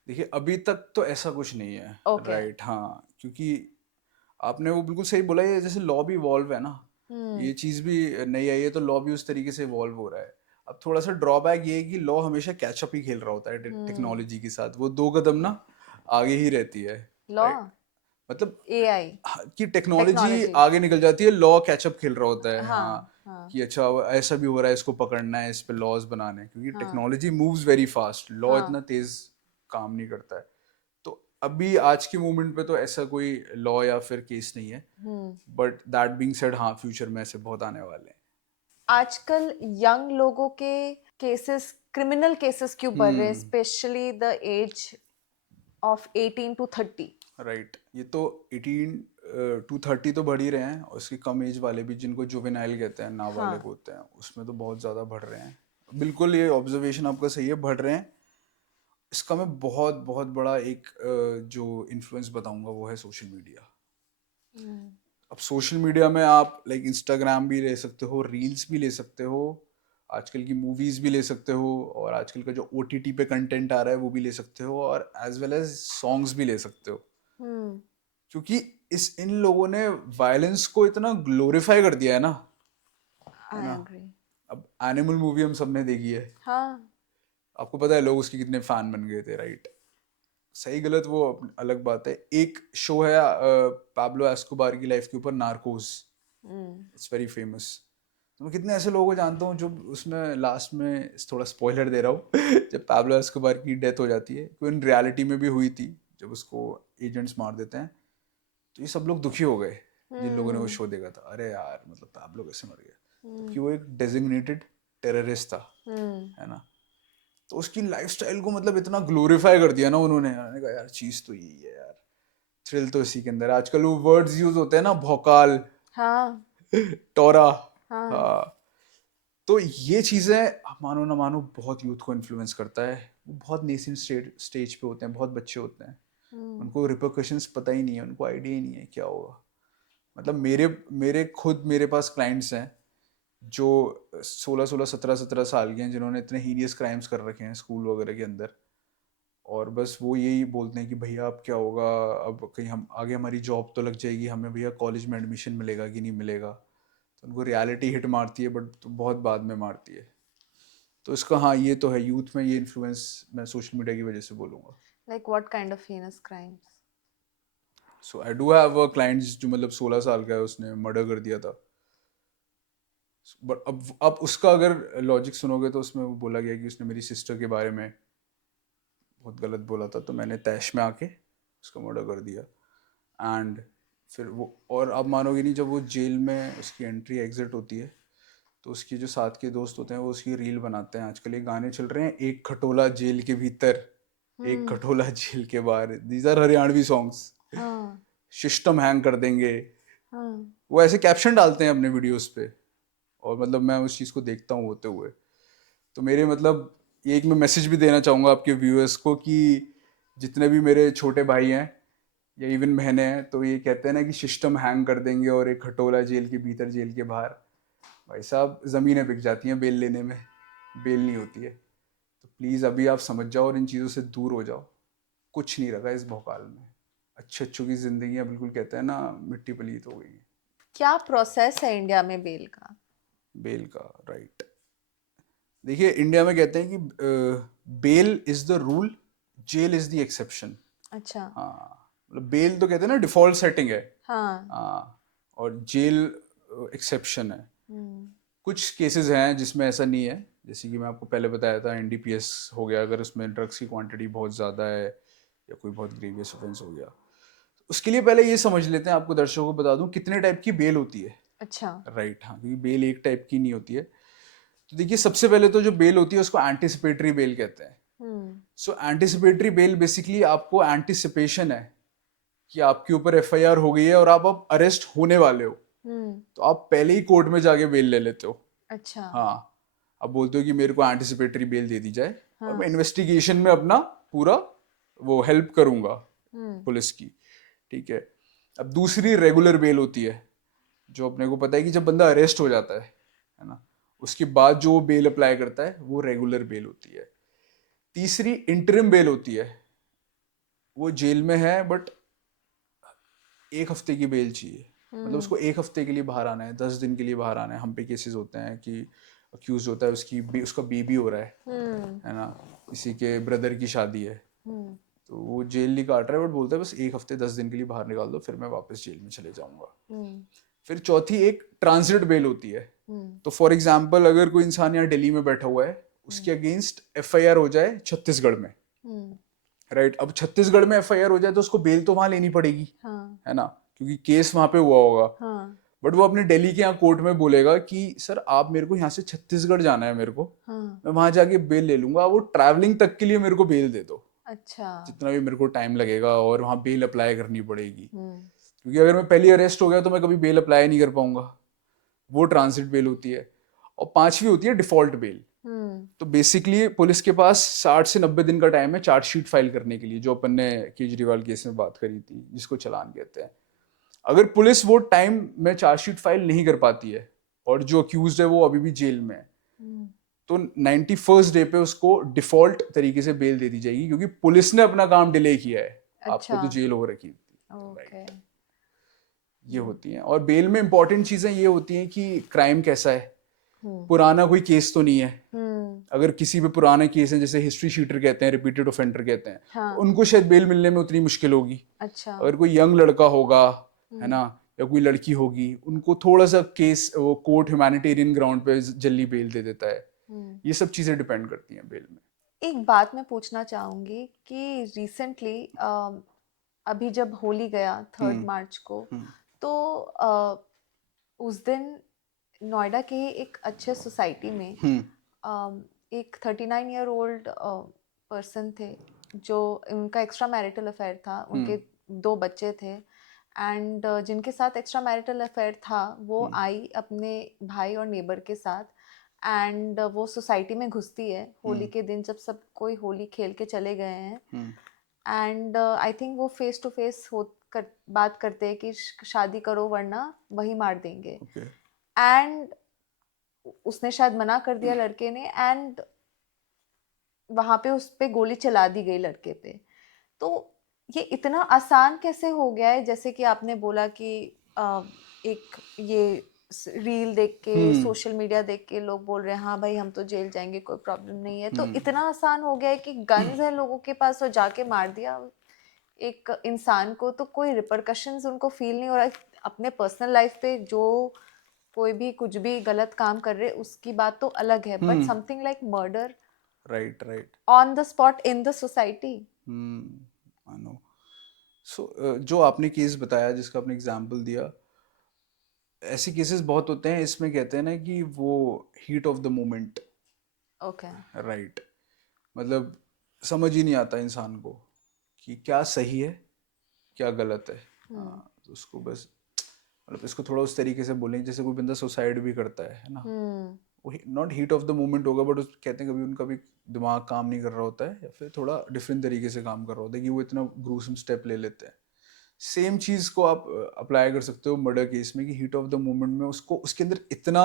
देखिए अभी तक तो ऐसा कुछ नहीं है, ओके। राइट। हाँ, क्योंकि आपने वो बिल्कुल सही बोला, ये जैसे लॉ भी इवॉल्व है ना, हम्म ये चीज़ भी नई आई है, तो लॉ भी उस तरीके से इवॉल्व हो रहा है। अब थोड़ा सा ड्रॉबैक ये है कि लॉ हमेशा कैचअप ही खेल रहा होता है हम्म। टेक्नोलॉजी के साथ, वो 2 कदम ना आगे ही रहती है, लॉ। राइट। मतलब एआई। हाँ, कि टेक्नोलॉजी टेक्नोलॉजी। आगे निकल जाती है, लॉ कैचअप खेल रहा होता है। हाँ, हाँ हाँ कि अच्छा ऐसा भी हो रहा है, इसको पकड़ना है, इस पे लॉज बनाने हैं, क्योंकि हाँ technology moves very fast, law हाँ। इतना तेज काम नहीं करता है। तो अभी आज के मोमेंट पे तो ऐसा कोई लॉ या फिर केस नहीं है, हम्म। बट दैट बीइंग सेड, हाँ फ्यूचर में ऐसे बहुत आने वाले हैं। आजकल यंग लोगों के केसेस, क्रिमिनल केसेस क्यों बढ़ रहे हैं, hmm, especially the age of 18 to 30? Right. ये तो 18 to 30 तो बढ़ ही रहे हैं, और उसकी कम एज वाले भी, जिनको जुवेनाइल कहते हैं, नाबालिग हाँ। होते हैं, उसमें तो बहुत ज़्यादा बढ़ रहे हैं। बिल्कुल, ये ऑब्जर्वेशन आपका सही है, बढ़ रहे हैं। इसका मैं बहुत बहुत बड़ा एक जो इन्फ्लुएंस बताऊंगा वो है सोशल मीडिया। हम्म अब सोशल मीडिया में आप लाइक इंस्टाग्राम भी ले सकते हो, रील्स भी ले सकते हो, आजकल की मूवीज भी ले सकते हो, और आजकल का जो ओटीटी पे कंटेंट आ रहा है वो भी ले सकते हो, और एज वेल एज सॉन्ग्स भी ले सकते हो। हम्म। क्योंकि इन लोगों ने वायलेंस को इतना ग्लोरीफाई कर दिया है आई ना। एग्री। अब एनिमल मूवी हम सबने देखी है, हाँ। आपको पता है लोग उसके कितने फैन बन गए थे, राइट। सही गलत वो अलग बात है। एक शो है पाब्लो एस्कोबार की लाइफ के ऊपर, Narcos, hmm it's very famous. तो मैं कितने ऐसे लोगों को जानता हूँ जो उसमें लास्ट में, थोड़ा स्पॉइलर दे रहा हूँ, जब पाब्लो एस्कोबार की डेथ हो जाती है, तो इन रियलिटी में भी हुई थी, जब उसको एजेंट्स मार देते हैं, तो ये सब लोग दुखी हो गए जिन लोगों ने वो हम्म शो देखा था। अरे यार, मतलब पाब्लो कैसे मर गया, हम्म जबकि वो एक डेजिग्नेटेड टेररिस्ट था, हम्म। है ना। तो उसकी लाइफस्टाइल को मतलब इतना ग्लोरीफाई कर दिया ना उन्होंने, मैंने कहा यार चीज़ तो यही है यार, थ्रिल तो इसी के अंदर। आजकल वो वर्ड्स यूज होते हैं ना, भौकाल, हाँ टोरा। हाँ। हाँ, तो ये चीज़ें मानो ना मानो बहुत यूथ को इन्फ्लुएंस करता है। वो बहुत नेसेंट स्टेज पे होते हैं, बहुत बच्चे होते हैं, हम्म उनको रिपरकशंस पता ही नहीं है, उनको आइडिया ही नहीं है क्या होगा। मतलब मेरे मेरे खुद मेरे पास क्लाइंट्स हैं जो 16-16 17-17 साल के हैं, जिन्होंने इतने हीनियस क्राइम्स कर रखे हैं स्कूल वगैरह के अंदर, और बस वो यही बोलते हैं कि भैया अब क्या होगा, अब कहीं हम आगे हमारी जॉब तो लग जाएगी, हमें भैया कॉलेज में एडमिशन मिलेगा कि नहीं मिलेगा। तो उनको रियलिटी हिट मारती है, बट तो बहुत बाद में मारती है। तो इसका हाँ, ये तो है, यूथ में ये इन्फ्लुएंस मैं सोशल मीडिया की वजह से बोलूँगा। Like what kind of heinous crimes? So I do have a clients जो मतलब 16 साल का है, उसने मर्डर कर दिया था। बट अब उसका अगर लॉजिक सुनोगे तो उसमें वो बोला गया कि उसने मेरी सिस्टर के बारे में बहुत गलत बोला था, तो मैंने तैश में आके उसका मर्डर कर दिया। एंड फिर वो, और आप मानोगे नहीं, जब वो जेल में उसकी एंट्री एग्जिट होती है, तो उसके जो साथ के दोस्त होते हैं वो उसकी रील बनाते हैं। आजकल ये गाने चल रहे हैं, एक खटोला जेल के भीतर, एक खटोला जेल के बाहर, दीज आर हरियाणवी सॉन्ग्स। हाँ सिस्टम हैंग कर देंगे, हाँ, वो ऐसे कैप्शन डालते हैं अपने वीडियोस पे, और मतलब मैं उस चीज़ को देखता हूँ होते हुए। तो मेरे मतलब ये एक मैं मैसेज भी देना चाहूँगा आपके व्यूअर्स को कि जितने भी मेरे छोटे भाई हैं या इवन बहनें हैं, तो ये कहते हैं ना कि सिस्टम हैंग कर देंगे और एक खटोला जेल के भीतर जेल के बाहर, भाई साहब ज़मीनें बिक जाती हैं बेल लेने में, बेल नहीं होती है। तो प्लीज़ अभी आप समझ जाओ और इन चीज़ों से दूर हो जाओ। कुछ नहीं रखा इस भौकाल में। अच्छे अच्छों की ज़िंदगियाँ बिल्कुल कहते हैं ना मिट्टी पलीत हो गई हैं। क्या प्रोसेस है इंडिया में बेल का? बेल का, राइट। देखिए इंडिया में कहते हैं कि bail is the rule, jail is the exception. अच्छा। हाँ, मतलब बेल तो कहते हैं ना डिफॉल्ट सेटिंग है। हाँ। हाँ, और जेल एक्सेप्शन है। हम्म। कुछ केसेस हैं जिसमें ऐसा नहीं है, जैसे कि मैं आपको पहले बताया था एनडीपीएस हो गया, अगर उसमें ड्रग्स की क्वांटिटी बहुत ज़्यादा है या कोई बहुत ग्रीवियस ऑफेंस हो गया। उसके लिए पहले ये समझ लेते हैं, आपको दर्शकों को बता दूं कितने टाइप की बेल होती है। अच्छा। राइट, हाँ, क्योंकि बेल एक टाइप की नहीं होती है। तो देखिए सबसे पहले तो जो बेल होती है उसको एंटिसिपेटरी बेल कहते हैं। हम्म। सो एंटिसिपेटरी बेल बेसिकली आपको एंटिसिपेशन है कि आपके ऊपर एफआईआर हो गई है और आप अब अरेस्ट होने वाले हो, हम्म। तो आप पहले ही कोर्ट में जाके बेल ले लेते हो। अच्छा। हाँ, अब बोलते हो कि मेरे को एंटिसिपेटरी बेल दे दी जाए और मैं हाँ। इन्वेस्टिगेशन में अपना पूरा वो हेल्प करूंगा हम्म। पुलिस की। ठीक है। अब दूसरी रेगुलर बेल होती है, जो अपने को पता है कि जब बंदा अरेस्ट हो जाता है ना, उसके बाद जो बेल अप्लाई करता है वो रेगुलर बेल होती है। तीसरी इंटरिम बेल होती है, वो जेल में है बट एक हफ्ते की बेल चाहिए, मतलब हम्म। उसको एक हफ्ते के लिए बाहर आना है, 10 दिन के लिए बाहर आना है। हम पे केसेस होते हैं कि अक्यूज होता है उसका बेबी हो रहा हम्म। है ना, किसी के ब्रदर की शादी है, हम्म। तो वो जेल नहीं काट रहा है बट बोलता है बस एक हफ्ते 10 दिन के लिए बाहर निकाल दो, फिर मैं वापस जेल में चले जाऊंगा। हम्म। फिर चौथी एक ट्रांजिट बेल होती है। हम्म। तो फॉर एग्जाम्पल अगर कोई इंसान यहाँ दिल्ली में बैठा हुआ है, उसके अगेंस्ट एफआईआर हो जाए छत्तीसगढ़ में, हम्म। राइट, अब छत्तीसगढ़ में एफआईआर हो जाए तो उसको बेल तो वहां लेनी पड़ेगी, हाँ। है ना, क्योंकि केस वहां पे हुआ होगा। हाँ। बट वो अपने दिल्ली के यहाँ कोर्ट में बोलेगा कि सर आप मेरे को यहाँ से छत्तीसगढ़ जाना है, मेरे को, हाँ। मैं वहां जाके बेल ले लूंगा, वो ट्रैवलिंग तक के लिए मेरे को बेल दे दो, अच्छा। जितना भी मेरे को टाइम लगेगा, और वहां बेल अप्लाई करनी पड़ेगी, हम्म। क्योंकि अगर मैं पहले अरेस्ट हो गया तो मैं कभी बेल अप्लाई नहीं कर पाऊंगा। वो ट्रांसिट बेल होती है। और पांचवी होती है डिफॉल्ट बेल। हम्म। तो बेसिकली पुलिस के पास 60 से 90 दिन का टाइम है चार्जशीट फाइल करने के लिए, जो अपन ने केजरीवाल केस में बात करी थी, जिसको चालान कहते हैं। अगर पुलिस वो टाइम में चार्जशीट फाइल नहीं कर पाती है और जो अक्यूज है वो अभी भी जेल में है, हम्म। तो 91st डे पे उसको डिफॉल्ट तरीके से बेल दे दी जाएगी, क्योंकि पुलिस ने अपना काम डिले किया है, आपको अच्छा। तो जेल हो रखी थी। ओके। राइट, ये होती हैं। और बेल में इंपॉर्टेंट चीजें ये होती हैं कि क्राइम कैसा है, हम्म। पुराना कोई केस तो नहीं है। हम्म। अगर किसी पे पुराने केस हैं, जैसे हिस्ट्री शीटर कहते हैं, रिपीटेड ऑफेंडर कहते हैं, तो हाँ। उनको शायद बेल मिलने में उतनी मुश्किल होगी। अच्छा। अगर कोई यंग लड़का होगा, है हम्म। ना, या कोई लड़की होगी, उनको थोड़ा सा केस वो कोर्ट ह्यूमैनिटेरियन ग्राउंड पे जल्दी बेल दे देता है। हम्म। ये सब चीजें डिपेंड करती हैं बेल में। एक बात मैं पूछना चाहूंगी कि रिसेंटली अभी जब होली गया 3 मार्च को, हम्म। तो उस दिन नोएडा के ही एक अच्छे सोसाइटी में हम्म। एक 39 ईयर ओल्ड पर्सन थे, जो उनका एक्स्ट्रा मैरिटल अफेयर था, उनके 2 बच्चे थे, एंड जिनके साथ एक्स्ट्रा मैरिटल अफेयर था वो आई अपने भाई और नेबर के साथ, एंड वो सोसाइटी में घुसती है होली के दिन, जब सब कोई होली खेल के चले गए हैं, एंड आई थिंक वो फेस टू फेस बात करते हैं कि शादी करो वरना वही मार देंगे, ओके। एंड उसने शायद मना कर दिया लड़के ने, एंड वहां पे उस पे गोली चला दी गई लड़के पे। तो ये इतना आसान कैसे हो गया है? जैसे कि आपने बोला कि एक ये रील देख के, सोशल मीडिया देख के लोग बोल रहे हैं हाँ भाई हम तो जेल जाएंगे, कोई प्रॉब्लम नहीं है, तो इतना आसान हो गया है कि गन्स है लोगों के पास और जाके मार दिया एक इंसान को, तो कोई रिपरकशंस उनको फील नहीं हो रहा। अपने पर्सनल लाइफ पे जो कोई भी कुछ भी गलत काम कर रहे उसकी बात तो अलग है, but something like murder right, right. On the spot in the society. I know. So जो आपने केस बताया, जिसका आपने एग्जांपल दिया, ऐसे केसेस बहुत होते हैं। इसमें कहते हैं ना कि वो heat of the moment, okay. Right, मतलब समझ ही नहीं आता इंसान को कि क्या सही है क्या गलत है। हाँ, तो उसको बस मतलब इसको थोड़ा उस तरीके से बोलें जैसे कोई बंदा सुसाइड भी करता है ना, वो not heat of the moment होगा, बट कहते हैं कभी उनका भी दिमाग काम नहीं कर रहा होता है या फिर थोड़ा डिफरेंट तरीके से काम कर रहा होता है कि वो इतना ग्रूसम स्टेप ले लेते हैं। सेम चीज को आप अप्लाई कर सकते हो मर्डर केस में कि हीट ऑफ द मोमेंट में उसको उसके अंदर इतना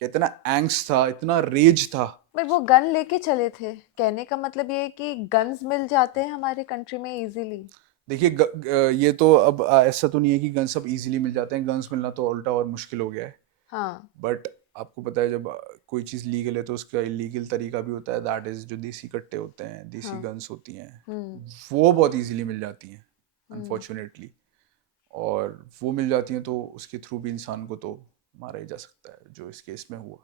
कहते हैं ना एंग्स्ट था, इतना रेज था। भाई वो गन लेके चले थे, कहने का मतलब ये है कि गन्स मिल जाते हैं हमारे कंट्री में इजीली। देखिए ये तो अब ऐसा तो नहीं है कि गन्स अब इजीली मिल जाते हैं, गन्स मिलना तो उल्टा और मुश्किल हो गया है। हाँ। बट आपको पता है जब कोई चीज़ लीगल है तो उसका इलीगल तरीका भी होता है, दैट इज जो देसी कट्टे होते हैं, देसी हाँ। गन्स होती हैं, हम्म। वो बहुत इजीली मिल जाती हैं हम्म। अनफॉर्चुनेटली। और वो मिल जाती हैं तो उसके थ्रू भी इंसान को तो मारा ही जा सकता है, जो इस केस में हुआ।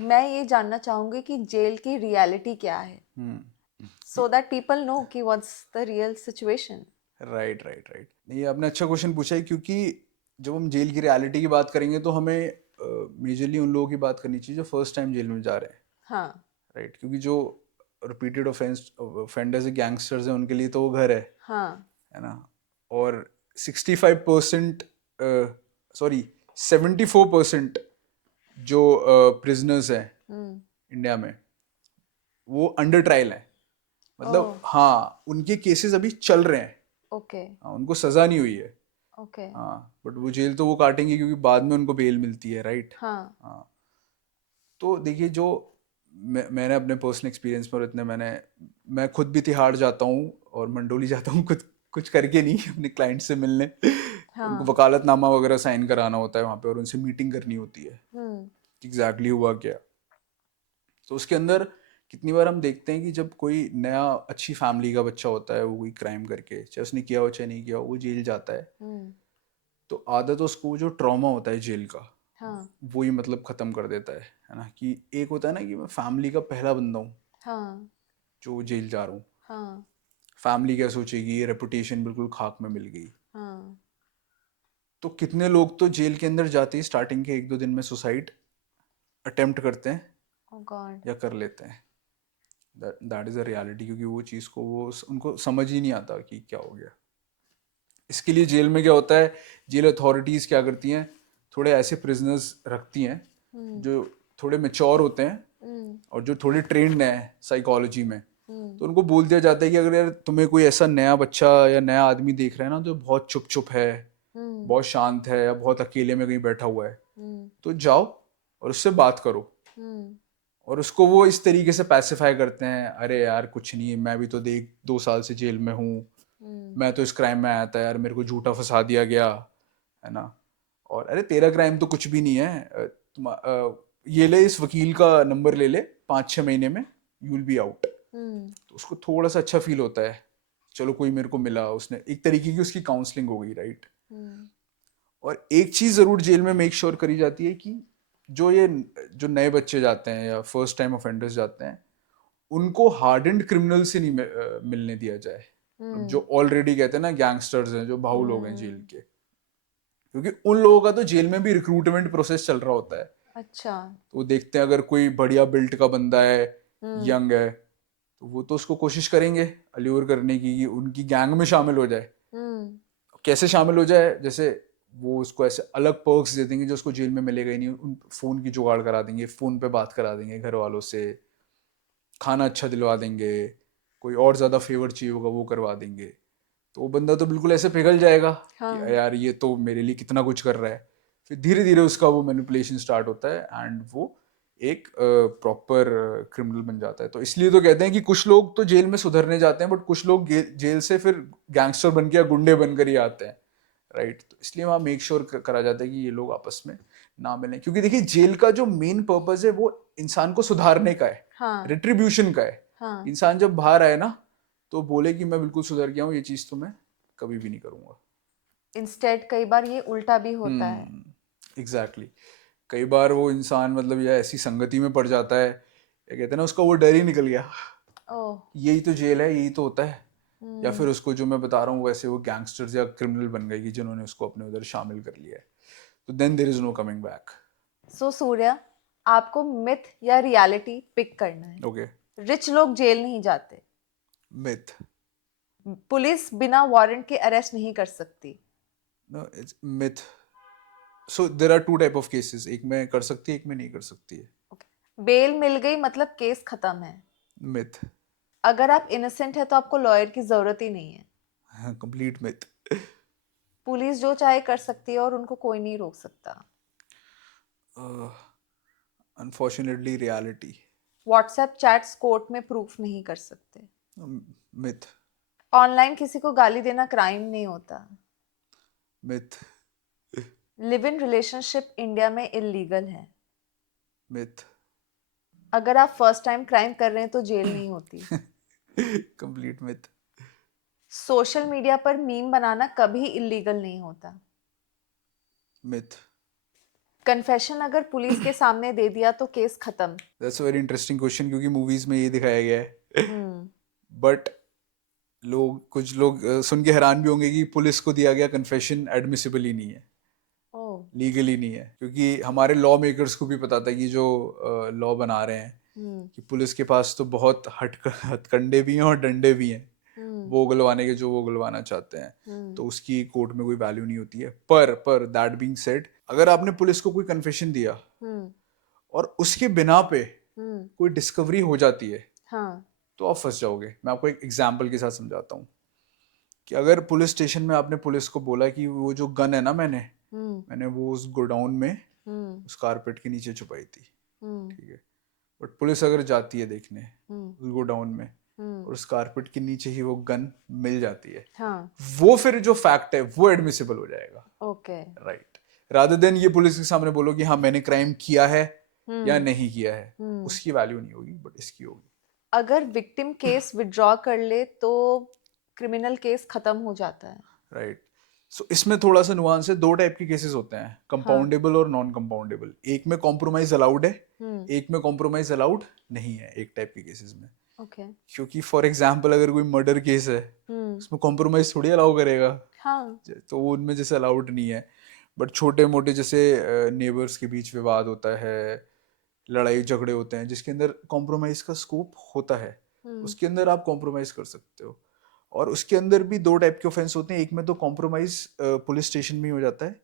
मैं ये जानना चाहूंगी कि जेल की रियलिटी क्या है, सो दैट पीपल नो कि what's the real situation. Right right right, नहीं आपने अच्छा क्वेश्चन पूछा है, क्योंकि जब हम जेल की रियलिटी की बात करेंगे तो हमें मेजरली उन लोगों की बात करनी चाहिए जो फर्स्ट टाइम जेल में जा रहे हैं। हाँ। राइट, क्योंकि जो रिपीटेड ऑफेंडर्स गैंगस्टर्स हैं उनके लिए तो वो घर हाँ। है ना। और 65% सॉरी 74% जो प्रिजनर्स हैं इंडिया में वो अंडर ट्रायल हैं, मतलब ओह। हाँ उनके केसेस अभी चल रहे हैं। ओके। हाँ, उनको सजा नहीं हुई है। ओके। हाँ, बट वो जेल तो वो काटेंगे क्योंकि बाद में उनको बेल मिलती है, राइट। हाँ। हाँ, तो देखिए जो मैंने अपने पर्सनल एक्सपीरियंस पर इतने मैं खुद भी तिहाड़ जाता हूँ और मंडोली जाता हूँ, कुछ कुछ करके नहीं अपने क्लाइंट से मिलने। उनको हाँ। वकालतनामा वगैरह साइन कराना होता है वहाँ पे और उनसे मीटिंग करनी होती है कि एग्जैक्टली हुआ क्या। तो उसके अंदर कितनी बार हम देखते हैं कि जब कोई नया अच्छी फैमिली का बच्चा होता है, वो कोई क्राइम करके, चाहे उसने किया हो चाहे नहीं किया हो, वो जेल जाता है, तो आधा तो उसको जो ट्रॉमा होता है जेल का, हाँ। वो ही मतलब ख़त्म कर देता है ना। कि एक होता है ना कि मैं फैमिली का पहला बंदा हूँ हाँ। जो जेल जा रहा हूँ, हाँ। फैमिली क्या सोचेगी, रेपुटेशन बिल्कुल खाक में मिल गई। हाँ। तो कितने लोग तो जेल के अंदर जाते ही स्टार्टिंग के 1-2 दिन में सुसाइड अटेम्प्ट करते हैं ओह गॉड। या कर लेते हैं। दैट इज़ अ रियलिटी, क्योंकि वो चीज़ को वो उनको समझ ही नहीं आता कि क्या हो गया। इसके लिए जेल में क्या होता है, जेल अथॉरिटीज़ क्या करती हैं, थोड़े ऐसे प्रिजनर्स रखती हैं जो थोड़े मेच्योर होते हैं और जो थोड़े ट्रेंड हैं साइकोलॉजी में। तो उनको बोल दिया जाता है कि अगर यार तुम्हें कोई ऐसा नया बच्चा या नया आदमी देख रहा है ना जो बहुत चुप चुप है, बहुत शांत है या बहुत अकेले में कहीं बैठा हुआ है, तो जाओ और उससे बात करो। और उसको वो इस तरीके से पैसिफाई करते हैं, अरे यार कुछ नहीं, मैं भी तो देख 2 साल से जेल में हूँ, मैं तो इस क्राइम में आया था यार, मेरे को झूठा फंसा दिया गया है ना। और अरे तेरा क्राइम तो कुछ भी नहीं है, ये ले इस वकील का नंबर ले ले, 5-6 महीने में यू विल बी आउट। तो उसको थोड़ा सा अच्छा फील होता है, चलो कोई मेरे को मिला, उसने एक तरीके की उसकी काउंसलिंग हो गई, राइट। और एक चीज जरूर जेल में मेक श्योर करी जाती है कि जो नए बच्चे जाते हैं या फर्स्ट टाइम ऑफेंडर्स जाते हैं, उनको हार्डेंड क्रिमिनल से नहीं मिलने दिया जाए, जो ऑलरेडी कहते हैं ना गैंगस्टर्स हैं, जो भाऊ लोग हैं जेल के। क्योंकि उन लोगों का तो जेल में भी रिक्रूटमेंट प्रोसेस चल रहा होता है। अच्छा। तो वो देखते हैं अगर कोई बढ़िया बिल्ट का बंदा है, यंग है, तो वो तो उसको कोशिश करेंगे अल्यूर करने की कि उनकी गैंग में शामिल हो जाए। कैसे शामिल हो जाए, जैसे वो उसको ऐसे अलग पर्क्स दे देंगे जो उसको जेल में मिलेगा ही नहीं। उन फोन की जुगाड़ करा देंगे, फोन पे बात करा देंगे घर वालों से, खाना अच्छा दिलवा देंगे, कोई और ज़्यादा फेवर चाहिए होगा वो करवा देंगे। तो वो बंदा तो बिल्कुल ऐसे पिघल जाएगा कि यार ये तो मेरे लिए कितना कुछ कर रहा है। फिर धीरे धीरे उसका वो मैनिपुलेशन स्टार्ट होता है एंड वो एक प्रॉपर क्रिमिनल बन जाता है। तो इसलिए तो कहते हैं कि कुछ लोग तो जेल में सुधरने जाते हैं, बट कुछ लोग जेल से फिर गैंगस्टर बन के या गुंडे बनकर ही आते हैं, राइट। तो इसलिए वहाँ मेक श्योर करा जाता है कि ये लोग आपस में ना मिलें, क्योंकि देखिए जेल का जो मेन पर्पज है वो इंसान को सुधारने का है, रिट्रीब्यूशन का है। इंसान जब बाहर आए ना तो बोले कि मैं बिल्कुल सुधर गया हूँ, ये चीज़ तो मैं कभी भी नहीं करूँगा। इंस्टेड कई बार ये उल्टा भी होता है। एग्जैक्टली। कई बार वो इंसान मतलब या ऐसी संगति में पड़ जाता है, या कहते हैं ना उसका वो डर ही निकल गया, ओह। यही तो जेल है, यही तो होता है। या फिर उसको जो मैं बता रहा हूँ वैसे वो गैंगस्टर्स या क्रिमिनल बन गए कि जिन्होंने उसको अपने उधर शामिल कर लिया है, तो then there is no coming back. So Surya, आपको मिथ या रियलिटी पिक करना है। ओके। रिच लोग जेल नहीं जाते। मिथ। पुलिस बिना वारंट के अरेस्ट नहीं कर सकती। No it's myth. So there are two type of cases, एक में कर सकती है, एक में नहीं कर सकती है. बेल मिल गई मतलब केस खत्म है. मिथ. अगर आप इनोसेंट है तो आपको लॉयर की जरूरत ही नहीं है. Complete myth. पुलिस जो चाहे कर सकती है और उनको कोई नहीं रोक सकता. Unfortunately reality. WhatsApp chats court में प्रूफ नहीं कर सकते. मिथ. ऑनलाइन किसी को गाली देना क्राइम नहीं होता. Myth. Live in relationship India में इलीगल है. मिथ. अगर आप फर्स्ट टाइम क्राइम कर रहे हैं तो जेल नहीं होती. Complete myth. सोशल मीडिया पर मीम बनाना कभी इलीगल नहीं होता. मिथ. कन्फेशन अगर पुलिस के सामने दे दिया तो केस खत्म. That's a very interesting question, क्योंकि मूवीज में ये दिखाया गया है. हम्म. बट कुछ लोग सुन के हैरान भी होंगे कि पुलिस को दिया गया कन्फेशन एडमिसिबल ही नहीं है, ओह. लीगली नहीं है. क्योंकि हमारे लॉ मेकर्स को भी पता था कि जो लॉ बना रहे हैं कि पुलिस के पास तो बहुत हथकंडे भी हैं और डंडे भी हैं वो उगलवाने के, जो वो उगलवाना चाहते हैं, तो उसकी कोर्ट में कोई वैल्यू नहीं होती है. पर दैट बीइंग सेड, अगर आपने पुलिस को कोई कन्फेशन दिया और उसके बिना पे कोई डिस्कवरी हो जाती है हाँ. तो आप फंस जाओगे. मैं आपको एक एग्जाम्पल के साथ समझाता हूँ कि अगर पुलिस स्टेशन में आपने पुलिस को बोला कि वो जो गन है ना, मैंने वो उस गोडाउन में उस कारपेट के नीचे छुपाई थी, ठीक है. बट पुलिस अगर जाती है देखने उस गोडाउन में और उस कारपेट के नीचे ही वो गन मिल जाती है, हाँ. वो फिर जो फैक्ट है वो एडमिसिबल हो जाएगा. ओके. राइट. रादर देन ये पुलिस के सामने बोलो कि हाँ मैंने क्राइम किया है या नहीं किया है, उसकी वैल्यू नहीं होगी बट इसकी होगी. अगर विक्टिम केस विड्रॉ कर ले तो क्रिमिनल केस खत्म हो जाता है. राइट. सो इसमें थोड़ा सा नुआंस है. दो टाइप के केसेस होते हैं, कंपाउंडेबल और नॉन कंपाउंडेबल. एक में कॉम्प्रोमाइज अलाउड है, एक में कॉम्प्रोमाइज अलाउड नहीं है, एक टाइप के केसेस में. ओके. क्योंकि फॉर एग्जाम्पल अगर कोई मर्डर केस है उसमें कॉम्प्रोमाइज थोड़ी अलाउ करेगा, हाँ. तो वो उनमें जैसे अलाउड नहीं है. बट छोटे मोटे जैसे नेबर्स के बीच विवाद होता है, लड़ाई झगड़े होते हैं जिसके अंदर कॉम्प्रोमाइज का स्कोप होता है, उसके अंदर आप कॉम्प्रोमाइज कर सकते हो. और उसके अंदर भी दो टाइप के ऑफेंस होते हैं. एक में तो कॉम्प्रोमाइज पुलिस स्टेशन में हो जाता है.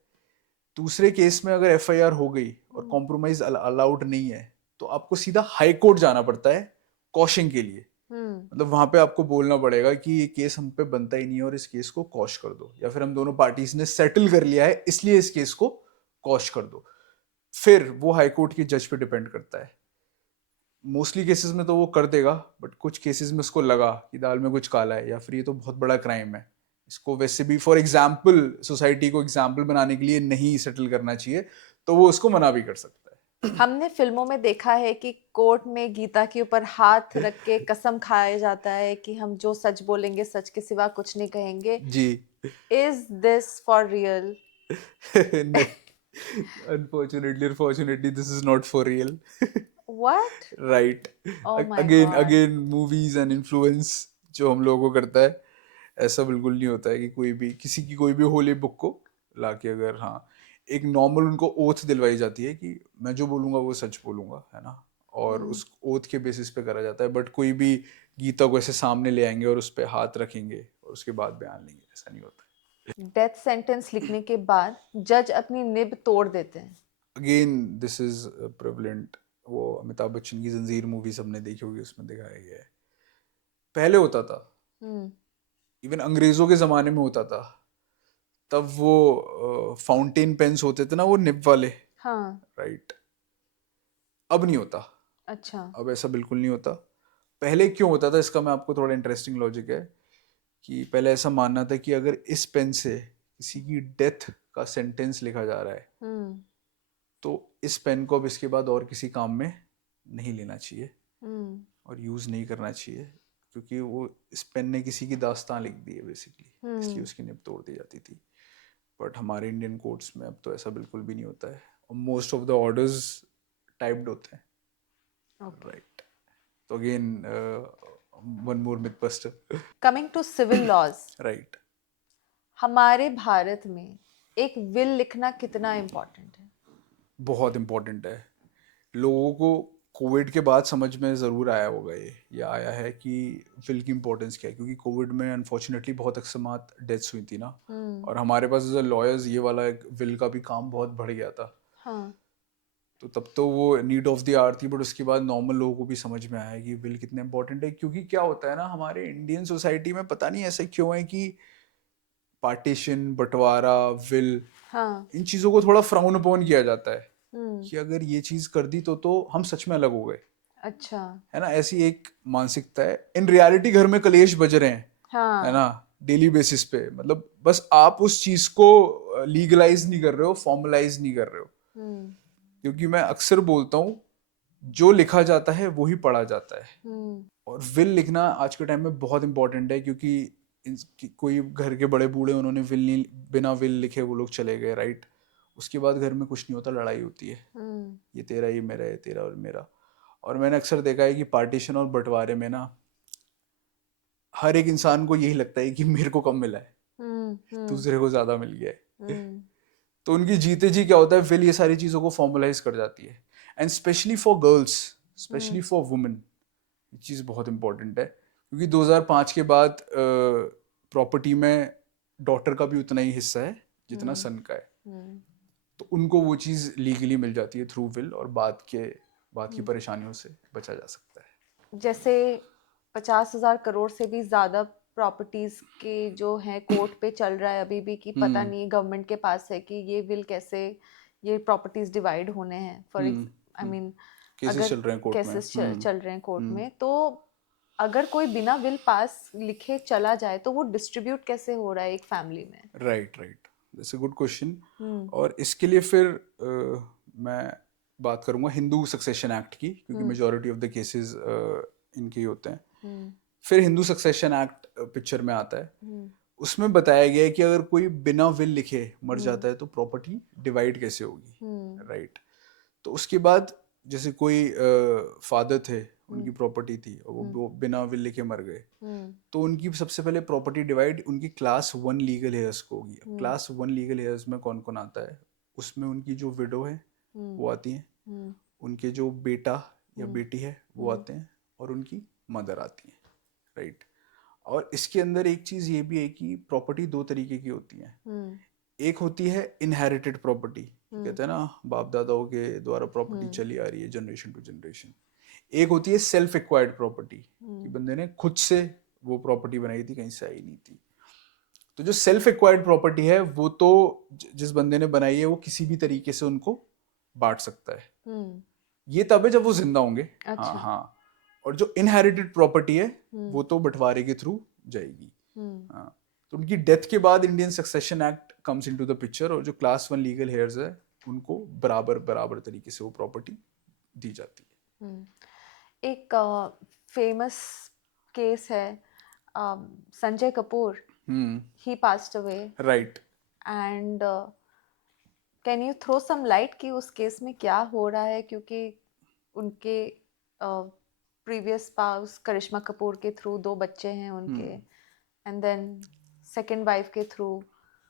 दूसरे केस में अगर एफआईआर हो गई और कॉम्प्रोमाइज अलाउड नहीं है तो आपको सीधा हाई कोर्ट जाना पड़ता है कॉशिंग के लिए. मतलब वहां पे आपको बोलना पड़ेगा कि ये केस हम पे बनता ही नहीं है और इस केस को कॉश कर दो, या फिर हम दोनों पार्टीज ने सेटल कर लिया है इसलिए इस केस को कॉश कर दो. फिर वो हाई कोर्ट के जज पे डिपेंड करता है. मोस्टली केसेस में तो वो कर देगा, बट कुछ केसेस में उसको लगा कि दाल में कुछ काला है या फिर ये तो बहुत बड़ा क्राइम है, इसको वैसे भी फॉर एग्जाम्पल सोसाइटी को एग्जाम्पल बनाने के लिए नहीं सेटल करना चाहिए, तो वो उसको मना भी कर सकता है. हमने फिल्मों में देखा है कि कोर्ट में गीता के ऊपर हाथ रख के कसम खाया जाता है कि हम जो सच बोलेंगे सच के सिवा कुछ नहीं कहेंगे. जी. Is this for real? नहीं, unfortunately this is not for real. What? Right. Oh my Again god. movies and influence जो हम लोगों को करता है, ऐसा बिल्कुल नहीं होता है कि कोई भी किसी की कोई भी होली बुक को लाके, अगर हाँ एक नॉर्मल उनको ओथ दिलवाई जाती है कि मैं जो बोलूंगा वो सच बोलूंगा, है ना, और उस ओथ के बेसिस पे करा जाता है. बट कोई भी गीता को ऐसे सामने ले आएंगे और उस पर हाथ रखेंगे और उसके बाद बयान लेंगे, ऐसा नहीं होता. डेथ सेंटेंस लिखने के बाद जज अपनी निब तोड़ देते हैं. Again this is prevalent. वो अमिताभ बच्चन की जंजीर मूवी सबने देखी होगी, उसमें दिखाया गया है. पहले होता था, इवन अंग्रेजों के जमाने में होता था. तब वो फाउंटेन पेन्स होते थे ना, वो निब वाले. हाँ. राइट. अब नहीं होता. अच्छा. अब ऐसा बिल्कुल नहीं होता. पहले क्यों होता था, इसका मैं आपको थोड़ा इंटरेस्टिंग लॉजिक है कि पहले ऐसा मानना था कि अगर इस पेन से किसी की डेथ का सेंटेंस लिखा जा रहा है तो इस पेन को अब इसके बाद और किसी काम में नहीं लेना चाहिए और यूज़ नहीं करना चाहिए, क्योंकि वो इस पेन ने किसी की दास्तान लिख दी है बेसिकली, इसलिए उसकी निब तोड़ दी जाती थी. बट हमारे इंडियन कोर्ट्स में अब तो ऐसा बिल्कुल भी नहीं होता है और most of the orders typed होते हैं. राइट. तो again one more myth buster. Coming to civil laws, right. हमारे भारत में एक विल लिखना कितना इम्पोर्टेंट है? बहुत इम्पोर्टेंट है. लोगों को कोविड के बाद समझ में ज़रूर आया होगा ये आया है कि विल की इम्पोर्टेंस क्या है, क्योंकि कोविड में अनफॉर्चुनेटली बहुत अकस्मात डेथ्स हुई थी ना, और हमारे पास एज लॉयर्स ये वाला एक विल का भी काम बहुत बढ़ गया था। हाँ, तो तब तो वो नीड ऑफ द आवर थी, बट उसके बाद नॉर्मल लोगों को भी समझ में आया कि विल कितने इंपॉर्टेंट है। क्योंकि क्या होता है ना, हमारे इंडियन सोसाइटी में पता नहीं ऐसे क्यों है कि पार्टीशन, बंटवारा, विल, हाँ, इन चीज़ों को थोड़ा फ्राउन अपॉन किया जाता है हम्म, कि अगर ये चीज़ कर दी तो हम सच में अलग हो गए, अच्छा, है ना। ऐसी एक मानसिकता है। इन रियलिटी घर में कलेश बज रहे हैं, है हाँ, ना, डेली बेसिस पे। मतलब बस आप उस चीज को लीगलाइज नहीं कर रहे हो, फॉर्मलाइज नहीं कर रहे हो। हम्म, क्योंकि मैं अक्सर बोलता हूँ, जो लिखा जाता है वो ही पढ़ा जाता है। हम्म, और विल लिखना आज के टाइम में बहुत इंपॉर्टेंट है, क्योंकि कोई घर के बड़े बूढ़े, उन्होंने विल नहीं, बिना विल लिखे वो लोग चले गए, राइट। उसके बाद घर में कुछ नहीं होता, लड़ाई होती है, हम्म, ये तेरा, ये मेरा, ये तेरा और मेरा। और मैंने अक्सर देखा है कि पार्टीशन और बंटवारे में ना, हर एक इंसान को यही लगता है कि मेरे को कम मिला है, हम्म, दूसरे को ज्यादा मिल गया है। हम्म, तो उनकी जीते जी क्या होता है, विल ये सारी चीजों को फॉर्मलाइज कर जाती है। And specially for girls, specially for women, ये चीज बहुत इंपॉर्टेंट है। क्योंकि 2005 के बाद प्रॉपर्टी में डॉटर का भी उतना ही हिस्सा है जितना हम्म, सन का है। हम्म, तो उनको वो चीज लीगली मिल जाती है थ्रू विल, और बाद की हम्म। परेशानियों से बचा जा सकता है। जैसे 50,000 करोड़ से भी ज्यादा प्रॉपर्टीज के जो है कोर्ट पे चल रहा है अभी भी, कि पता हम्म। नहीं गवर्नमेंट के पास है कि ये विल कैसे, ये प्रॉपर्टीज डिवाइड होने हैं, for hmm. I mean cases अगर चल रहे हैं कोर्ट में। केसेस चल रहे हैं कोर्ट हम्म। में, तो अगर कोई बिना विल पास लिखे चला जाए तो वो डिस्ट्रीब्यूट कैसे हो रहा है एक फैमिली में? Right, right, that's a good question. Hmm, और इसके लिए फिर मैं बात करूंगा हिंदू सक्सेशन एक्ट की, क्योंकि हम्म, मेजोरिटी ऑफ द केसेस इनके ही होते हैं। हम्म, फिर हिंदू सक्सेशन एक्ट पिक्चर में आता है। हम्म, उसमें बताया गया है कि अगर कोई बिना विल लिखे मर हम्म, जाता है तो प्रॉपर्टी डिवाइड कैसे होगी, हम्म, राइट। तो उसके बाद जैसे कोई फादर थे, हम्म, उनकी प्रॉपर्टी थी और हम्म, वो बिना विल लिखे मर गए, हम्म, तो उनकी सबसे पहले प्रॉपर्टी डिवाइड उनकी क्लास 1 लीगल हेयर्स को होगी। अब हम्म, क्लास 1 लीगल हेयर्स में कौन कौन आता है? उसमें उनकी जो विडो है हम्म, वो आती है, हम्म, उनके जो बेटा या हम्म, बेटी है वो हम्म, आते हैं, और उनकी मदर आती है, राइट। और इसके अंदर एक चीज़ ये भी है कि प्रॉपर्टी दो तरीके की होती है। हम्म, एक होती है इनहेरिटेड प्रॉपर्टी, हम्म, कहते हैं ना, बाप दादाओं के द्वारा प्रॉपर्टी हम्म, चली आ रही है जनरेशन टू जनरेशन। एक होती है सेल्फ एक्वायर्ड प्रॉपर्टी, कि हम्म, बंदे ने खुद से वो प्रॉपर्टी बनाई थी, कहीं से आई नहीं थी। तो जो सेल्फ एक्वायर्ड प्रॉपर्टी है वो तो जिस बंदे ने बनाई है वो किसी भी तरीके से उनको बांट सकता है। हम्म, ये तब है जब वो जिंदा होंगे। हाँ, अच्छा, हाँ। और जो इनहेरिटेड प्रॉपर्टी है हम्म, वो तो बंटवारे के थ्रू जाएगी। हम्म, हाँ। तो उनकी डेथ के बाद Indian succession act comes into the picture, और जो क्लास 1 लीगल हेयर्स है उनको बराबर बराबर तरीके से वो प्रॉपर्टी दी जाती हम्म। एक फेमस केस है, संजय कपूर, है। He passed away, right. And can you throw some light कि उस केस में क्या हो रहा है, क्योंकि उनके प्रीवियस स्पाउस करिश्मा कपूर के थ्रू 2 बच्चे हैं उनके, एंड देन सेकंड वाइफ के थ्रू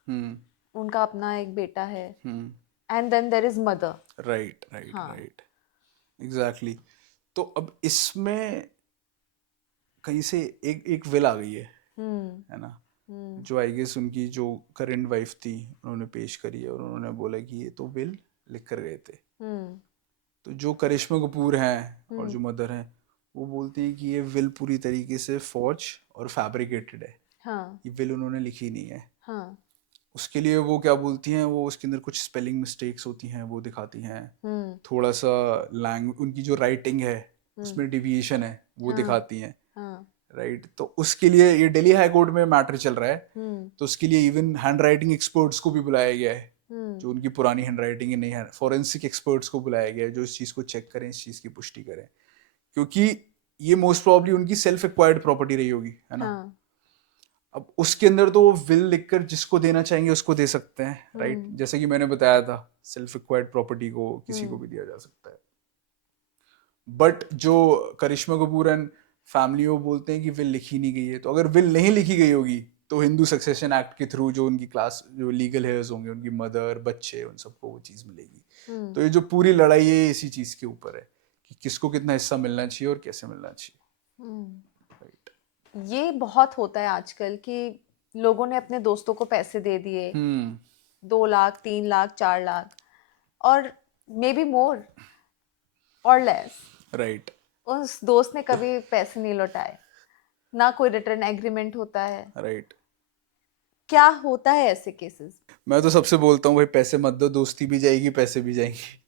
हम्म। उनका अपना एक बेटा है, hmm. And then there is mother. Right, right, हाँ, राइट, एग्जैक्टली। तो अब इसमें कहीं से एक एक विल आ गई हम्म, है ना, हम्म, जो आई गेस उनकी जो करंट वाइफ थी उन्होंने पेश करी है, और उन्होंने बोला कि ये तो विल लिख कर गए थे। हम्म, तो जो करिश्मा कपूर हैं और हम्म, जो मदर हैं, वो बोलती हैं कि ये विल पूरी तरीके से फॉर्ज और फैब्रिकेटेड है, हाँ, ये विल उन्होंने लिखी नहीं है। हाँ, उसके लिए वो क्या बोलती हैं, वो उसके अंदर कुछ स्पेलिंग मिस्टेक्स होती हैं वो दिखाती हैं, हम्म, थोड़ा सा लैंग्वेज उनकी जो राइटिंग है हम्म, उसमें डिविएशन है वो हाँ, दिखाती हैं, हाँ, राइट। तो उसके लिए ये दिल्ली हाई कोर्ट में मैटर चल रहा है। हम्म, तो उसके लिए इवन हैंड राइटिंग एक्सपर्ट्स को भी बुलाया गया है, हम्म, जो उनकी पुरानी हैंड राइटिंग है, नहीं है, फॉरेंसिक एक्सपर्ट्स को बुलाया गया है जो इस चीज़ को चेक करें, इस चीज़ की पुष्टि करें। क्योंकि ये मोस्ट प्रॉब्ली उनकी सेल्फ एक्वायर्ड प्रॉपर्टी रही होगी, है ना। हाँ, अब उसके अंदर तो वो विल लिखकर जिसको देना चाहेंगे उसको दे सकते हैं, राइट। हम्म, जैसे कि मैंने बताया था, सेल्फ एक्वायर्ड प्रॉपर्टी को किसी को हम्म, भी दिया जा सकता है। बट जो करिश्मा कपूर एंड फैमिली वो बोलते हैं कि विल लिखी नहीं गई है। तो अगर विल नहीं लिखी गई होगी तो हिंदू सक्सेशन एक्ट के थ्रू जो उनकी क्लास जो लीगल हेयर्स होंगे, उनकी मदर, बच्चे, उन सबको वो चीज़ मिलेगी। हम्म, तो ये जो पूरी लड़ाई है इसी चीज़ के ऊपर है कि किसको कितना हिस्सा मिलना चाहिए और कैसे मिलना चाहिए। राइट। ये बहुत होता है आजकल कि लोगों ने अपने दोस्तों को पैसे दे दिए, 2 लाख 3 लाख 4 लाख, और मे बी मोर और लेस, राइट। उस दोस्त ने कभी पैसे नहीं लौटाए, ना कोई रिटर्न एग्रीमेंट होता है। राइट। क्या होता है ऐसे केसेस? मैं तो सबसे बोलता हूँ भाई पैसे मत दो, दोस्ती भी जाएगी, पैसे भी जाएंगे।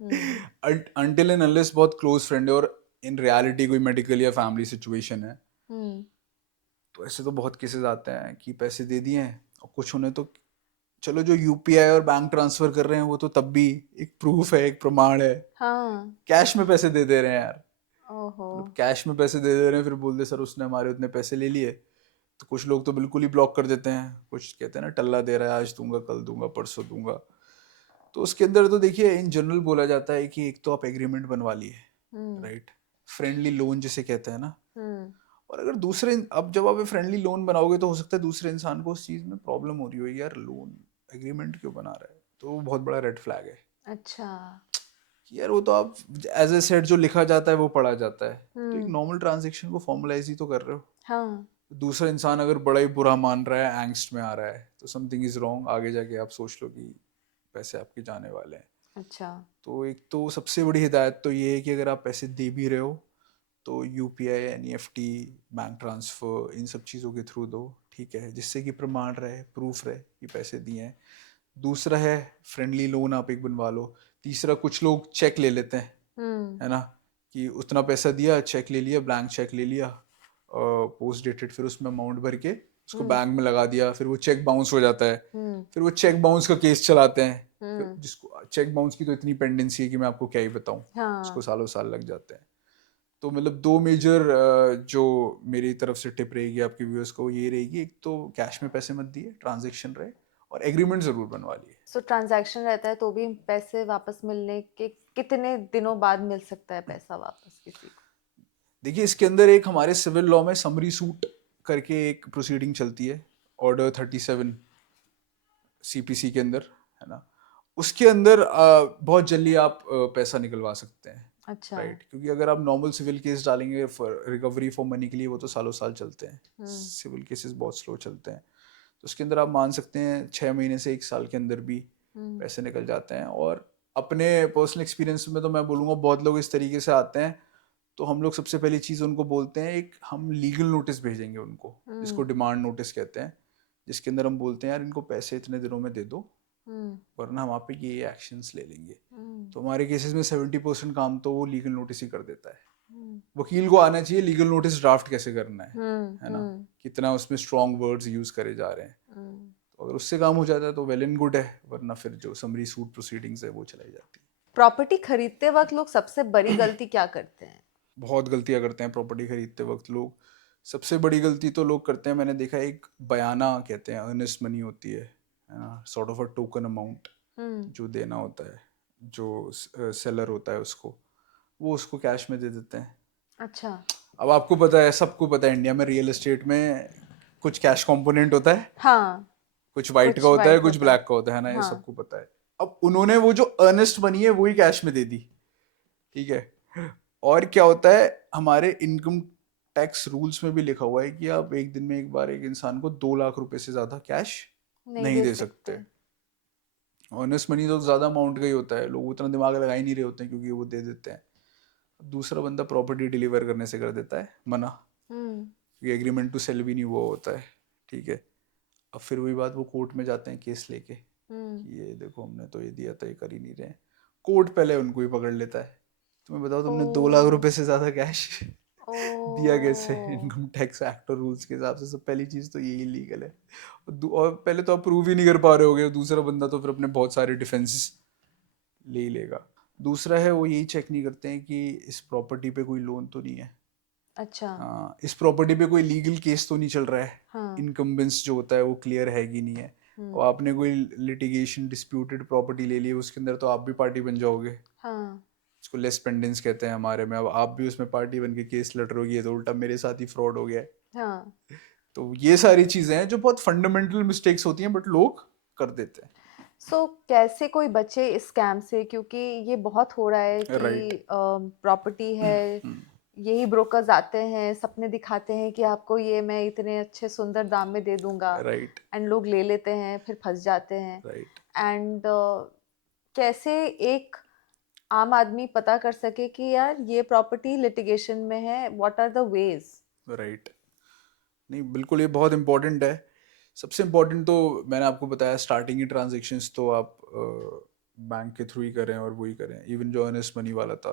हम्म अनटिल एंड अनलेस बहुत क्लोज फ्रेंड है और इन रियलिटी कोई मेडिकल या फैमिली सिचुएशन है, हम्म तो ऐसे तो बहुत केसेस आते हैं कि पैसे दे दिए हैं और कुछ होने तो चलो, जो यूपीआई और बैंक ट्रांसफर कर रहे हैं वो तो तब भी एक प्रूफ है, एक प्रमाण है। हाँ। कैश में पैसे दे दे रहे हैं यार, ओहो। मतलब कैश में पैसे दे दे रहे हैं, फिर बोल दे सर उसने हमारे उतने पैसे ले लिए, तो कुछ लोग तो बिल्कुल ही ब्लॉक कर देते हैं, कुछ कहते हैं ना टल्ला दे रहा है, आज दूंगा, कल दूंगा, परसों दूंगा। तो उसके अंदर तो देखिए इन जनरल बोला जाता है कि एक तो आप एग्रीमेंट बनवा लिए, हम्म राइट, फ्रेंडली लोन जिसे कहते हैं ना। हम्म और अगर दूसरे, अब जब आप फ्रेंडली लोन बनाओगे तो हो सकता है दूसरे इंसान को उस चीज में प्रॉब्लम हो रही हो, यार लोन एग्रीमेंट क्यों बना रहा है, तो वो बहुत बड़ा रेड फ्लैग है अच्छा। कि यार वो तो आप एज ए सेट जो लिखा जाता है वो पढ़ा जाता है, तो एक हम्म नॉर्मल ट्रांजेक्शन को फॉर्मलाइज ही तो कर रहे हो। हाँ। दूसरा इंसान अगर बड़ा ही बुरा मान रहा है, एंग्स्ट में आ रहा है, तो समथिंग इज रॉन्ग, आगे जाके आप सोच लो कि पैसे आपके जाने वाले हैं। अच्छा। तो एक तो सबसे बड़ी हिदायत तो ये है कि अगर आप पैसे दे भी रहे हो तो यूपीआई, एनईएफटी, बैंक ट्रांसफर, इन सब चीज़ों के थ्रू दो, ठीक है, जिससे कि प्रमाण रहे, प्रूफ रहे कि पैसे दिए हैं। दूसरा है फ्रेंडली लोन आप एक बनवा लो। तीसरा, कुछ लोग चेक ले लेते हैं, हम्म है ना, कि उतना पैसा दिया, चेक ले लिया, ब्लैंक चेक ले लिया, पोस्ट डेटेड, फिर उसमें अमाउंट भर के उसको हम्म बैंक में लगा दिया, फिर वो चेक बाउंस हो जाता है, हम्म फिर वो चेक बाउंस का केस चलाते हैं। फिर हम्म जिसको चेक बाउंस की तो इतनी पेंडेंसी है कि मैं आपको क्या ही बताऊं, उसको हाँ। सालों साल लग जाते हैं। तो मतलब दो मेजर जो मेरी तरफ से टिप रहेगी आपके व्यूअर्स को ये रहेगी, एक तो कैश में पैसे मत दिए, ट्रांजेक्शन रहे, और एग्रीमेंट जरूर बनवा लिए। सो ट्रांजैक्शन रहता है तो भी पैसे वापस मिलने के कितने दिनों बाद मिल सकता है पैसा वापस किसी को? देखिए इसके अंदर एक हमारे सिविल लॉ में समरी सूट करके एक प्रोसीडिंग चलती है, ऑर्डर 37 सीपीसी के अंदर, है ना, उसके अंदर बहुत जल्दी आप पैसा निकलवा सकते हैं, अच्छा। राइट, क्योंकि अगर आप नॉर्मल सिविल केस डालेंगे फॉर रिकवरी फॉर मनी के लिए, वो तो सालों साल चलते हैं, हम्म सिविल केसेस बहुत स्लो चलते हैं। तो उसके अंदर आप मान सकते हैं 6 महीने से 1 साल के अंदर भी हम्म पैसे निकल जाते हैं। और अपने पर्सनल एक्सपीरियंस में तो मैं बोलूँगा बहुत लोग इस तरीके से आते हैं, तो हम लोग सबसे पहली चीज़ उनको बोलते हैं, एक हम लीगल नोटिस भेजेंगे उनको, जिसको हम्म डिमांड नोटिस कहते हैं, जिसके अंदर हम बोलते हैं यार इनको पैसे इतने दिनों में दे दो, हम्म वरना हम आप पे ये एक्शंस ले लेंगे। हम्म तो हमारे केसेस में 70% काम तो वो लीगल नोटिस ही कर देता है। हम्म वकील को आना चाहिए लीगल नोटिस ड्राफ्ट कैसे करना है ना, हम्म कितना उसमें स्ट्रॉन्ग वर्ड्स यूज करे जा रहे हैं। हम्म तो अगर उससे काम हो जाता है तो वेल एंड गुड है, वरना फिर जो समरी सूट प्रोसीडिंग्स है वो चलाई जाती है। प्रॉपर्टी खरीदते वक्त लोग सबसे बड़ी गलती क्या करते हैं? बहुत गलतियां करते हैं प्रॉपर्टी खरीदते वक्त लोग। सबसे बड़ी गलती तो लोग करते हैं, मैंने देखा है, एक बयाना कहते हैं, अर्नेस्ट मनी होती है ना, sort of a token amount hmm जो देना होता है, जो सेलर होता है उसको, वो उसको कैश में दे देते हैं। अच्छा। अब आपको पता है, सबको पता है, इंडिया में रियल एस्टेट में कुछ कैश कंपोनेंट होता है, हाँ। कुछ वाइट का कुछ होता है, वाइट कुछ होता है। ब्लैक का होता है ना, ये हाँ। सबको पता है। अब उन्होंने वो जो अर्नेस्ट मनी है वही कैश में दे दी, ठीक है। और क्या होता है, हमारे इनकम टैक्स रूल्स में भी लिखा हुआ है कि आप एक दिन में एक बार एक इंसान को 2 लाख रुपए से ज्यादा कैश नहीं नहीं दे दे सकते। सकते। ऑनेस्ट मनी तो ज्यादा अमाउंट का ही होता है, लोग उतना दिमाग लगा ही नहीं रहे होते हैं, क्योंकि वो दे देते हैं। दूसरा बंदा प्रॉपर्टी डिलीवर करने से कर देता है मना, हम्म क्योंकि एग्रीमेंट टू सेल भी नहीं हुआ होता है, ठीक है। अब फिर वही बात, वो कोर्ट में जाते हैं केस लेके हम्म कि ये देखो हमने तो ये दिया था, ये कर ही नहीं रहे हैं। कोर्ट पहले उनको ही पकड़ लेता है, तुम्हें बताओ ओ। तुमने 2 लाख रुपए से ज्यादा कैश ओ। दिया कैसे, इनकम टैक्स एक्ट और रूल्स के हिसाब से सब पहली चीज तो ये इलीगल है। और पहले तो आप प्रूव ही नहीं कर पा रहे होगे, दूसरा बंदा तो फिर अपने बहुत सारे डिफेंसेस ले ही लेगा। दूसरा है वो यही चेक नहीं करते हैं कि इस प्रॉपर्टी पे कोई लोन तो नहीं है, अच्छा। हाँ, इस प्रॉपर्टी पे कोई लीगल केस तो नहीं चल रहा है, हाँ। इनकम्बेंस जो होता है वो क्लियर है कि नहीं है। हम्म और आपने कोई लिटिगेशन डिस्प्यूटेड प्रॉपर्टी ले ली है, उसके अंदर तो आप भी पार्टी बन जाओगे, हाँ। इसको लेस पेंडेंस कहते हैं हमारे में। अब आप भी उसमें पार्टी बन के केस लड़ रहे हो, ये तो उल्टा मेरे साथ ही फ्रॉड हो गया है। हाँ। तो ये सारी चीजें हैं जो बहुत फंडामेंटल मिस्टेक्स होती हैं, बट लोग कर देते हैं। सो कैसे कोई बचे इस स्कैम से, क्योंकि ये बहुत हो रहा है राइट। कि प्रॉपर्टी है, यही ब्रोकर्स आते हैं, सपने दिखाते हैं कि आपको ये मैं इतने अच्छे सुंदर दाम में दे दूंगा, राइट। एंड लोग ले लेते हैं, फिर फंस जाते हैं। राइट। एंड कैसे एक आम आदमी पता कर सके कि यार ये प्रॉपर्टी लिटिगेशन में है, what are the ways? Right. नहीं, बिल्कुल ये बहुत इंपॉर्टेंट है। सबसे इम्पोर्टेंट तो मैंने आपको बताया, स्टार्टिंग की ट्रांजेक्शन्स तो आप बैंक के थ्रू ही करें और वही करें, इवन जो अर्नेस्ट मनी वाला था।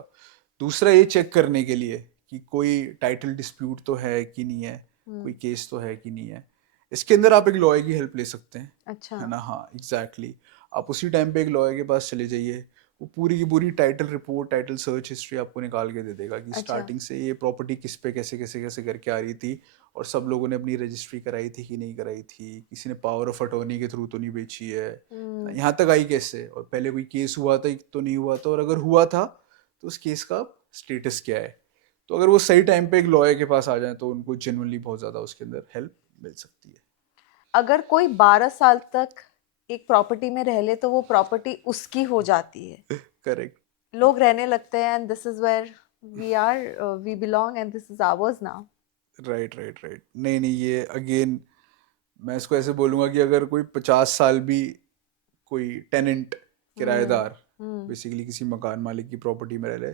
दूसरा ये चेक करने के लिए कि कोई टाइटल डिस्प्यूट तो है कि नहीं है, कोई केस तो है कि नहीं है। इसके अंदर आप एक लॉयर की हेल्प ले सकते हैं, अच्छा। है ना। हाँ, एग्जैक्टली। आप उसी टाइम पे एक लॉयर के पास चले जाइए, वो पूरी की पूरी title report, title search history आपको निकाल के दे देगा कि अच्छा। स्टार्टिंग से ये प्रॉपर्टी किस पे कैसे कैसे कैसे करके आ रही थी, और सब लोगों ने अपनी रजिस्ट्री कराई थी कि नहीं कराई थी, किसी ने पावर ऑफ अटॉर्नी के थ्रू तो नहीं बेची है, यहाँ तक आई कैसे, और पहले कोई केस हुआ था तो नहीं हुआ था, और अगर हुआ था तो उस केस का स्टेटस क्या है। तो अगर वो सही टाइम पे एक लॉयर के पास आ जाए तो उनको जेन्युइनली बहुत ज़्यादा उसके अंदर हेल्प मिल सकती है। अगर कोई 12 साल तक एक प्रॉपर्टी में रह ले तो वो प्रॉपर्टी उसकी हो जाती है, करेक्ट। लोग रहने लगते हैं, and this is where we are, we belong, and this is ours now. Right. Right. Right. नहीं नहीं, ये अगेन मैं इसको ऐसे बोलूँगा कि अगर कोई 50 साल भी कोई टेनेंट, किराएदार, बेसिकली किसी मकान मालिक की प्रॉपर्टी में रह ले,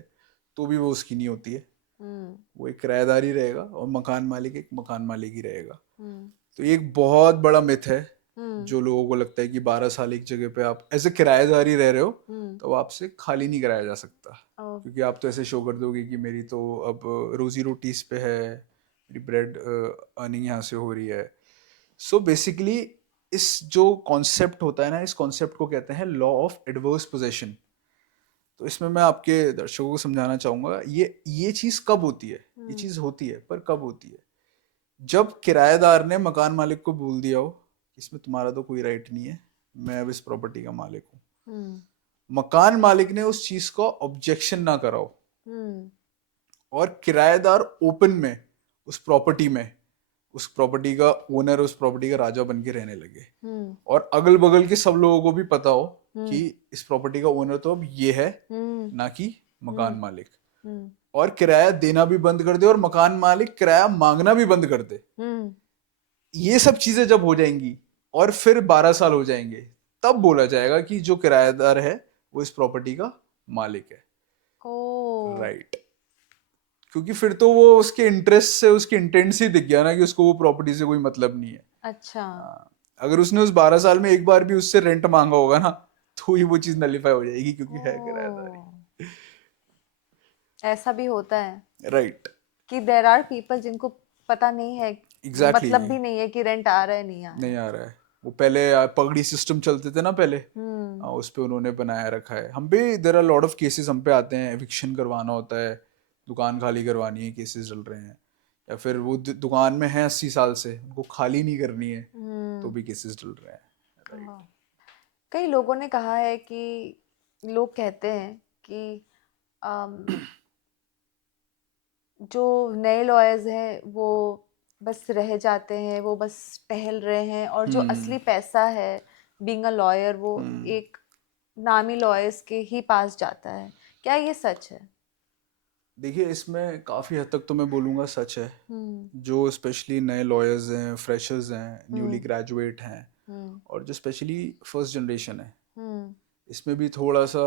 तो भी वो उसकी नहीं होती है। वो एक किराएदार ही रहेगा और मकान मालिक एक मकान मालिक ही रहेगा। तो ये एक बहुत बड़ा मिथ है जो लोगों को लगता है कि 12 साल एक जगह पे आप एज ए किराएदार ही रह रहे हो तो आपसे खाली नहीं कराया जा सकता, क्योंकि आप तो ऐसे शो कर दोगे कि मेरी तो अब रोजी रोटी इस पे है, मेरी ब्रेड अर्निंग यहाँ से हो रही है। सो बेसिकली इस जो कॉन्सेप्ट होता है ना, इस कॉन्सेप्ट को कहते हैं लॉ ऑफ एडवर्स पोजेशन। तो इसमें मैं आपके दर्शकों को समझाना चाहूंगा, ये चीज़ कब होती है, ये चीज़ होती है पर कब होती है, जब किराएदार ने मकान मालिक को बोल दिया हो इसमें तुम्हारा तो कोई राइट नहीं है, मैं अब इस प्रॉपर्टी का मालिक हूँ। मकान मालिक ने उस चीज का ऑब्जेक्शन ना कराओ, और किराएदार ओपन में उस प्रॉपर्टी में, उस प्रॉपर्टी का ओनर, उस प्रॉपर्टी का राजा बन के रहने लगे, और अगल बगल के सब लोगों को भी पता हो कि इस प्रॉपर्टी का ओनर तो अब ये है, ना कि मकान मालिक, और किराया देना भी बंद कर दे और मकान मालिक किराया मांगना भी बंद कर दे। ये सब चीजें जब हो जाएंगी और फिर 12 साल हो जाएंगे, तब बोला जाएगा कि जो किराएदार है वो इस प्रॉपर्टी का मालिक है। राइट। क्योंकि फिर तो वो उसके इंटरेस्ट से, उसके इंटेंट से दिख गया ना कि उसको वो प्रॉपर्टी से कोई मतलब नहीं है। अच्छा। अगर उसने उस 12 साल में एक बार भी उससे रेंट मांगा होगा ना, तो ही वो चीज नलीफाई हो जाएगी, क्योंकि है किराएदार। ऐसा भी होता है राइट। कि देयर आर पीपल जिनको पता नहीं है, एग्जैक्टली। मतलब भी नहीं है कि रेंट आ रहा है नहीं आ रहा नहीं आ रहा है। वो पहले पगड़ी सिस्टम चलते थे ना पहले, उस पे उन्होंने बनाया रखा है। हम भी there are lot of cases हम पे आते हैं, एविक्शन करवाना होता है, दुकान खाली करवानी है, केसेस चल रहे हैं, या फिर वो दुकान में है 80 साल से, उनको खाली नहीं करनी है, तो भी केसेस चल रहे हैं। हाँ। कई लोगों ने कहा है कि लोग कहते हैं कि जो नए लॉयर्स हैं वो बस रह जाते हैं, वो बस टहल रहे हैं, और जो असली पैसा है बीइंग अ लॉयर वो एक नामी लॉयर्स के ही पास जाता है। क्या ये सच है? देखिए, इसमें काफ़ी हद तक तो मैं बोलूँगा सच है। जो स्पेशली नए लॉयर्स हैं, फ्रेशर्स हैं, न्यूली ग्रेजुएट हैं, और जो स्पेशली फर्स्ट जनरेशन है, इसमें भी थोड़ा सा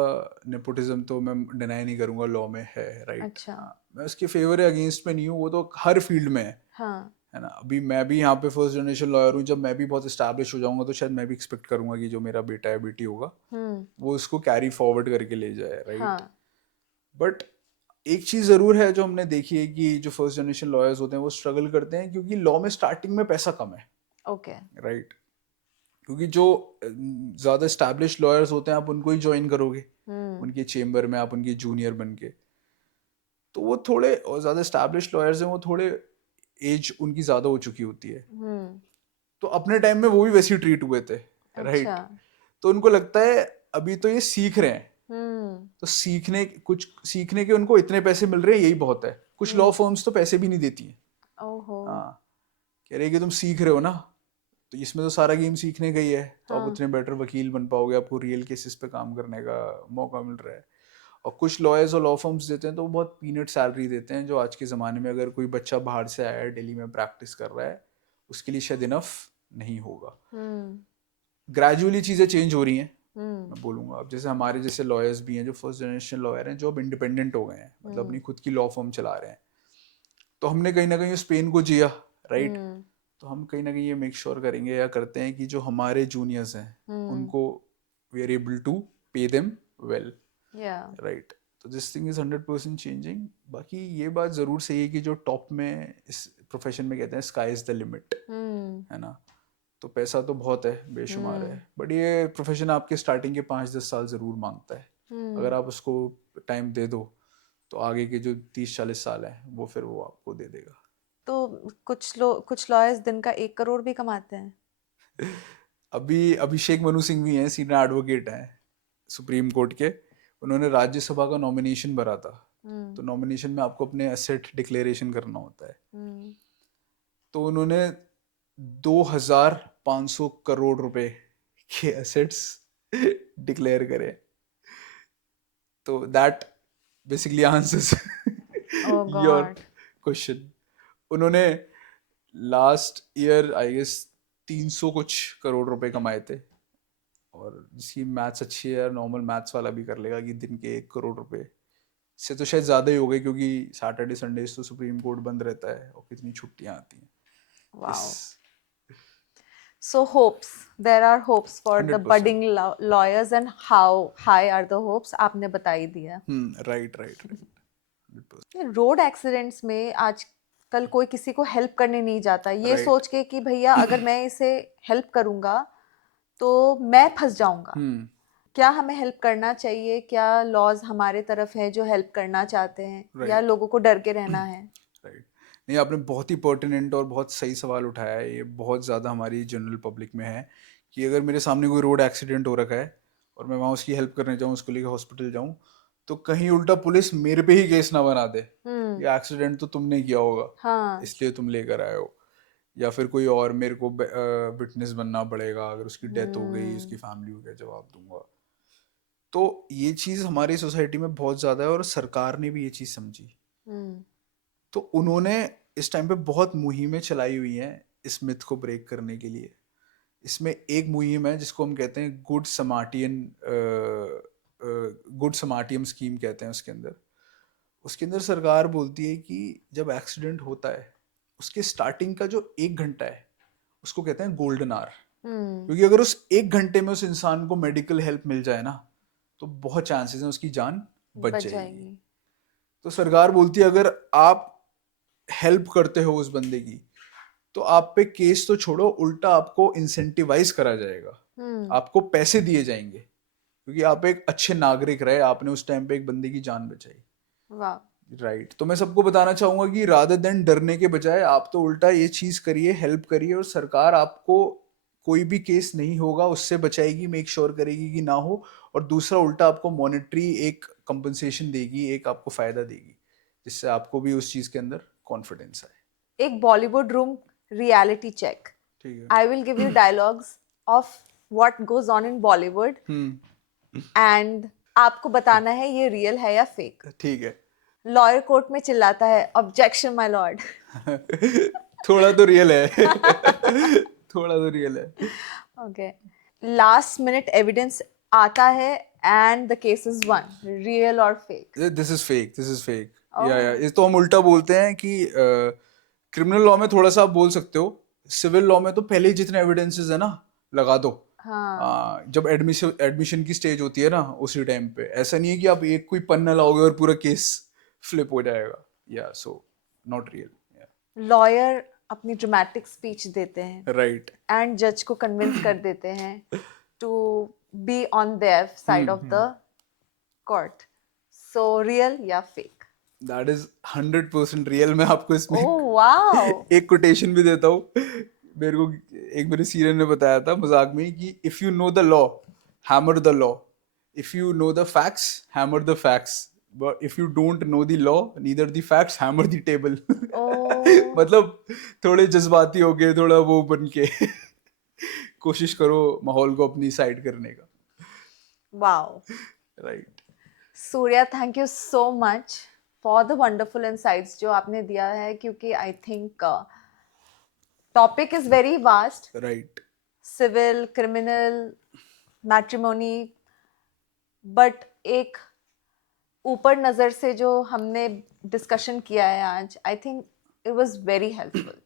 नेपोटिज्म तो मैं डिनाई नहीं करूँगा, लॉ में है। राइट। अच्छा। मैं उसके फेवर या अगेंस्ट में नहीं हूँ, वो तो हर फील्ड में है। हाँ। है ना। अभी मैं भी यहाँ पे फर्स्ट जनरेशन लॉयर हूँ, जब मैं भी बहुत इस्टेब्लिश हो जाऊंगा तो शायद मैं भी एक्सपेक्ट करूंगा कि जो मेरा बेटा या बेटी होगा वो इसको कैरी फॉरवर्ड करके ले जाए। राइट। हाँ। बट एक चीज़ ज़रूर है जो हमने देखी है कि जो फर्स्ट जनरेशन लॉयर्स होते हैं वो स्ट्रगल करते हैं, क्योंकि लॉ में स्टार्टिंग में पैसा कम है। ओके। राइट। क्योंकि जो ज़्यादा इस्टेब्लिश लॉयर्स होते हैं आप उनको ही ज्वाइन करोगे उनके चेम्बर में, आप उनकी जूनियर बन के, तो वो थोड़े और ज़्यादा इस्टेब्लिश लॉयर्स हैं, वो थोड़े एज उनकी ज़्यादा हो चुकी होती है, तो अपने टाइम में वो भी वैसे ही ट्रीट हुए थे। राइट। अच्छा। तो उनको लगता है अभी तो ये सीख रहे हैं, तो कुछ सीखने के उनको इतने पैसे मिल रहे हैं, यही बहुत है। कुछ लॉ फर्म्स तो पैसे भी नहीं देती हैं। ओहो। हाँ, कह रहे कि तुम सीख रहे हो ना, तो इसमें तो सारा गेम सीखने का ही है, तो आप हाँ उतने बेटर वकील बन पाओगे, आपको रियल केसेस पे काम करने का मौका मिल रहा है। और कुछ लॉयर्स और लॉ फर्म्स देते हैं तो वो बहुत पीनट सैलरी देते हैं, जो आज के ज़माने में अगर कोई बच्चा बाहर से आया है दिल्ली में प्रैक्टिस कर रहा है उसके लिए शायद इनफ नहीं होगा। हम्म ग्रेजुअली चीज़ें चेंज हो रही हैं, हम्म मैं बोलूँगा। अब जैसे हमारे जैसे लॉयर्स भी हैं जो फर्स्ट जनरेशन लॉयर हैं, जो अब इंडिपेंडेंट हो गए हैं, मतलब अपनी खुद की लॉ फर्म चला रहे हैं। तो हमने कहीं ना कहीं उस पेन को जिया, राइट। हम्म तो हम कहीं ना कहीं ये मेक श्योर करेंगे या करते हैं कि जो हमारे जूनियर्स हैं उनको we are able to pay them well, या राइट। तो दिस थिंग इज 100% चेंजिंग। बाकी ये बात ज़रूर सही है कि जो टॉप में इस प्रोफेशन में कहते हैं स्काई इज़ द लिमिट, है ना। तो पैसा तो बहुत है, बेशुमार है, बट ये प्रोफेशन आपके स्टार्टिंग के 5-10 साल ज़रूर मांगता है। अगर आप उसको टाइम दे दो तो आगे के जो 30-40 साल हैं वो फिर वो आपको दे देगा। तो कुछ लॉयर्स दिन का 1 करोड़ भी कमाते हैं। अभी अभिषेक मनु सिंह भी हैं, सीनियर एडवोकेट हैं सुप्रीम कोर्ट के। उन्होंने राज्यसभा का नॉमिनेशन भरा था, तो नॉमिनेशन में आपको अपने एसेट डिक्लेरेशन करना होता है। तो उन्होंने 2,500 करोड़ रुपए के एसेट्स डिक्लेयर करे। तो that basically answers oh your God. Question. उन्होंने लास्ट ईयर आई गेस 300 कुछ करोड़ रुपए कमाए थे, और जिसकी मैथ्स अच्छी है, नॉर्मल मैथ्स वाला भी कर लेगा कि दिन के 1 करोड़ रुपए से तो शायद ज़्यादा ही हो गए, क्योंकि सैटरडे संडेज तो सुप्रीम कोर्ट बंद रहता है और कितनी छुट्टियां आती हैं। Wow. So hopes, there are hopes for the 100%। budding lawyers, and how high are the hopes आपने बता ही दिया। Right right right. Road accidents में आजकल कोई किसी को हेल्प करने नहीं जाता, ये Right. सोच के कि भैया अगर मैं इसे हेल्प करूंगा तो मैं फंस जाऊंगा। क्या हमें हेल्प करना चाहिए? क्या लॉज हमारे तरफ है जो हेल्प करना चाहते हैं, या Right. लोगों को डर के रहना है? राइट। नहीं, आपने बहुत ही पर्टिनेंट और बहुत सही सवाल उठाया है। ये बहुत ज़्यादा हमारी जनरल पब्लिक में है कि अगर मेरे सामने कोई रोड एक्सीडेंट हो रखा है और मैं वहाँ उसकी हेल्प करने जाऊँ, उसको लेकर हॉस्पिटल जाऊँ, तो कहीं उल्टा पुलिस मेरे पे ही केस ना बना दे, ये एक्सीडेंट तो तुमने किया होगा हाँ इसलिए तुम लेकर आए हो, या फिर कोई और मेरे को विटनेस बनना पड़ेगा, अगर उसकी डेथ हो गई उसकी फैमिली को क्या जवाब दूंगा। तो ये चीज़ हमारी सोसाइटी में बहुत ज़्यादा है और सरकार ने भी ये चीज़ समझी। तो उन्होंने इस टाइम पे बहुत मुहिमें चलाई हुई हैं इस मिथ को ब्रेक करने के लिए। इसमें एक मुहिम है जिसको हम कहते हैं गुड समार्टियम स्कीम कहते हैं। उसके अंदर सरकार बोलती है कि जब एक्सीडेंट होता है उसके स्टार्टिंग का जो 1 घंटा है उसको कहते हैं गोल्डन आवर, क्योंकि अगर उस 1 घंटे में उस इंसान को मेडिकल हेल्प मिल जाए ना तो बहुत चांसेस हैं उसकी जान बच जाएगी। तो सरकार बोलती है अगर आप हेल्प करते हो उस बंदे की तो आप पे केस तो छोड़ो, उल्टा आपको इंसेंटिवाइज करा जाएगा, आपको पैसे दिए जाएंगे क्योंकि आप एक अच्छे नागरिक रहे, आपने उस टाइम पे एक बंदे की जान बचाई। राइट। तो मैं सबको बताना चाहूंगा कि रादर देन डरने के बजाय आप तो उल्टा ये चीज करिए, हेल्प करिए, और सरकार आपको कोई भी केस नहीं होगा उससे बचाएगी, मेक श्योर करेगी कि ना हो, और दूसरा उल्टा आपको मॉनेटरी एक कंपनसेशन देगी, एक आपको फायदा देगी, जिससे आपको भी उस चीज के अंदर कॉन्फिडेंस आए। एक बॉलीवुड रूम रियलिटी चेक। ठीक है। I will give you dialogues of what goes on in Bollywood, and आपको बताना है ये रियल है या फेक। ठीक है। लॉयर कोर्ट में चिल्लाता है, ऑब्जेक्शन माय लॉर्ड। थोड़ा तो रियल है। थोड़ा तो रियल है। ओके। लास्ट मिनट एविडेंस आता है and the case is won, real और fake? This is fake, this is fake. या इस तो हम उल्टा बोलते हैं कि क्रिमिनल लॉ में थोड़ा सा आप बोल सकते हो, सिविल लॉ में तो पहले ही जितने एविडेंसेस है ना लगा दो। हाँ। जब एडमिशन की स्टेज होती है ना उसी टाइम पे, ऐसा नहीं है कि आप एक कोई पन्ना लाओगे और पूरा केस फ्लिप हो जाएगा। या सो नॉट रियल। लॉयर अपनी ड्रामेटिक स्पीच देते हैं, राइट, एंड जज को कन्विंस कर देते हैं to be on their side of the court. So real या फेक? That is 100% real. मैं आपको इसमें ओह वाओ। एक कोटेशन भी देता हूँ। मेरे को एक मेरे सीनियर ने बताया था मजाक में कि if you know the law hammer the law, if you know the facts hammer the facts, but if you don't know the law neither the facts hammer the table. मतलब थोड़े जज्बाती हो गए, थोड़ा वो बन के। कोशिश करो माहौल को अपनी साइड करने का। Wow right. Surya, thank you so much for the wonderful insights जो आपने दिया है, क्योंकि I think topic is very vast, right. Civil, criminal, matrimony, but एक ऊपर नज़र से जो हमने डिस्कशन किया है आज, I think it was very helpful.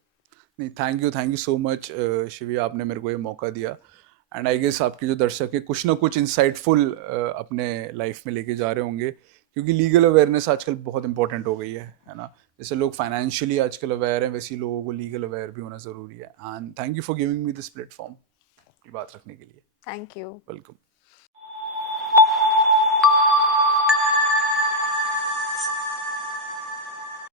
नहीं, thank you so much Shivi, आपने मेरे को ये मौका दिया। एंड आई गेस आपके जो दर्शक है कुछ ना कुछ इंसाइटफुल अपने लाइफ में लेके जा रहे होंगे, क्योंकि लीगल अवेयरनेस आजकल बहुत इंपॉर्टेंट हो गई है ना। जैसे लोग फाइनेंशियली आजकल अवेयर हैं, वैसे ही लोगों को लीगल अवेयर भी होना ज़रूरी है। And thank you for giving me this platform, ये बात रखने के लिए। Thank you. वेलकम।